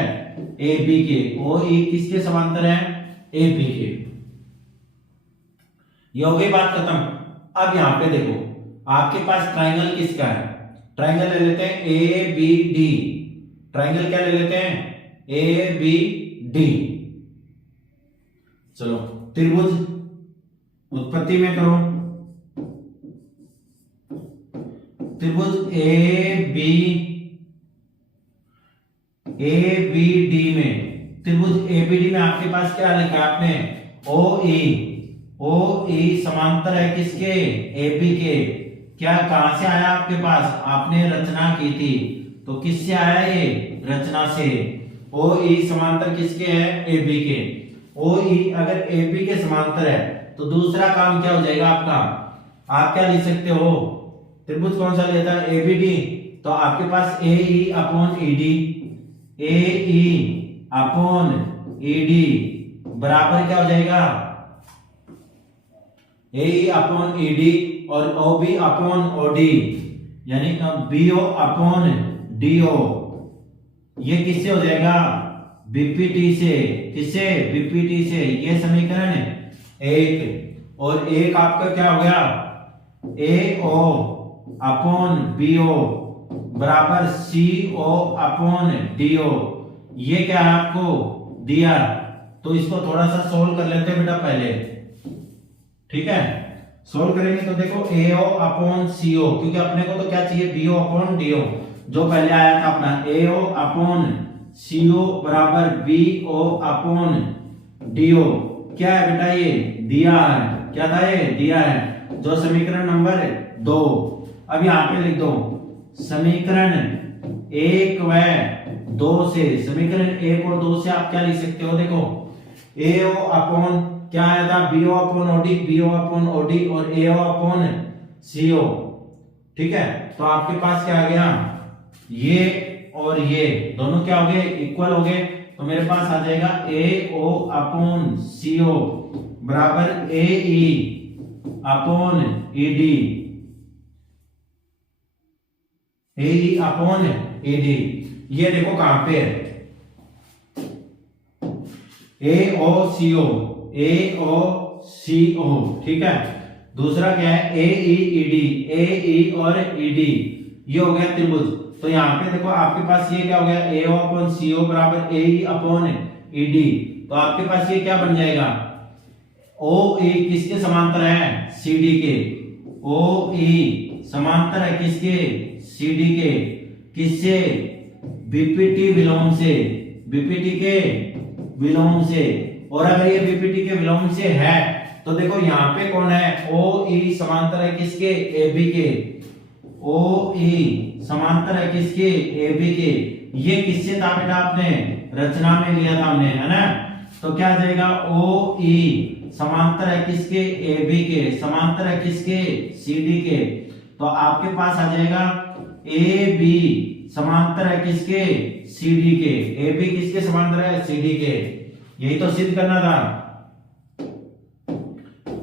ए बी के। ओ ई किसके समांतर है, ए बी के। ये हो गई बात खत्म। अब यहां पे देखो आपके पास ट्रायंगल किसका है, ट्रायंगल ले लेते हैं ए बी डी। ट्रायंगल क्या ले लेते हैं, ए बी डी। चलो त्रिभुज उत्पत्ति में करो, त्रिभुज ए बी डी में, त्रिभुज ए बी डी में आपके पास क्या लिखा है आपने, ओ ई समांतर है किसके, ए बी के। क्या कहां से आया आपके पास, आपने रचना की थी तो किससे आया ये, रचना से। ओ ई समांतर किसके है, ए बी के। ओ ई अगर ए बी के समांतर है तो दूसरा काम क्या हो जाएगा आपका, आप क्या लिख सकते हो, त्रिभुज कौन सा लेता है, ए बी डी। तो आपके पास A E upon E D, A E upon E D बराबर क्या हो जाएगा, ए ई अपॉन ई डी और O B upon O D, यानी B O upon D O. ये किससे हो जाएगा, बीपीटी से। किससे, बीपीटी से। ये समीकरण है एक। और एक आपका क्या हो गया, ए ओ अपॉन बी ओ बराबर सी ओ अपॉन डी ओ। ये क्या है आपको दिया, तो इसको थोड़ा सा सोल्व कर लेते हैं बेटा पहले। ठीक है, सोल्व करेंगे तो देखो ए ओ अपॉन सी ओ, क्योंकि अपने को तो क्या चाहिए, B O upon D O, जो पहले आया था अपना ए ओ अपॉन सी ओ बराबर B O upon D O. क्या है बेटा, ये दिया है, क्या था ये दिया है, जो समीकरण नंबर 2। अब यहां पे लिख दो समीकरण 1 व 2 से, समीकरण 1 और 2 से आप क्या लिख सकते हो, देखो ए ओ अपॉन क्या आया था, B O upon O D, B O upon O D और ए ओ अपॉन सी ओ। ठीक है, तो आपके पास क्या आ गया, ये और ये दोनों क्या हो गए, इक्वल हो गए। तो मेरे पास आ जाएगा ए ओ अपॉन सी ओ बराबर A E upon E D, A E upon A D. ये देखो कहां पे है, ए ओ सी ओ, ए ओ सी ओ। ठीक है, दूसरा क्या है, ए ई ई डी, ए ई और ई डी। ये हो गया त्रिभुज। तो यहाँ पे देखो आपके पास ये क्या हो गया, ए ओ अपॉन सी ओ बराबर A E upon E D. तो आपके पास ये क्या बन जाएगा, ओ ई किसके समांतर है, सी डी के। ओ ई समांतर है किसके, CD के, किससे, बीपीटी विलोम से, बीपीटी के विलोम से। और अगर ये बीपीटी के विलोम से है तो देखो यहाँ पे कौन है, OE समांतर है किसके, AB के, OE समांतर है किसके, AB के। ये किससे था बेटा, आपने रचना में लिया था हमने, है ना। तो क्या आ जाएगा, OE समांतर है किसके, AB के, समांतर है किसके, CD के। तो आपके पास आ जाएगा AB समांतर है किसके, CD के। AB किसके समांतर है, CD के। यही तो सिद्ध करना था।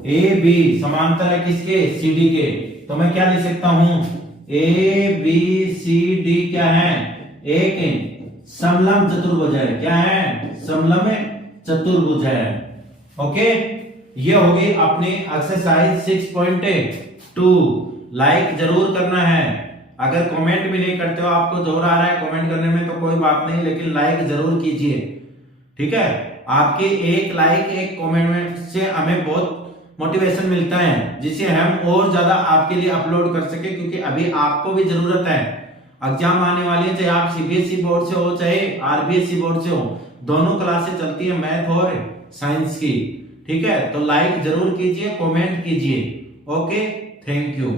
AB समांतर है किसके, CD के। तो मैं क्या लिख सकता हूं, ABCD क्या है, एक समलंब चतुर्भुज है। क्या है, समलंब चतुर्भुज है। ओके, ये हो गई अपनी एक्सरसाइज 6.2। लाइक जरूर करना है। अगर कमेंट भी नहीं करते हो, आपको जोर आ रहा है कमेंट करने में तो कोई बात नहीं, लेकिन लाइक जरूर कीजिए, ठीक है। आपके एक लाइक एक कमेंट में से हमें बहुत मोटिवेशन मिलता है, जिससे हम और ज्यादा आपके लिए अपलोड कर सके, क्योंकि अभी आपको भी जरूरत है। एग्जाम आने वाली है, चाहे आप सीबीएसई बोर्ड से हो चाहे आरबीएसई बोर्ड से हो, दोनों क्लासेस चलती है मैथ और साइंस की, ठीक है। तो लाइक जरूर कीजिए, कमेंट कीजिए। Okay, thank you.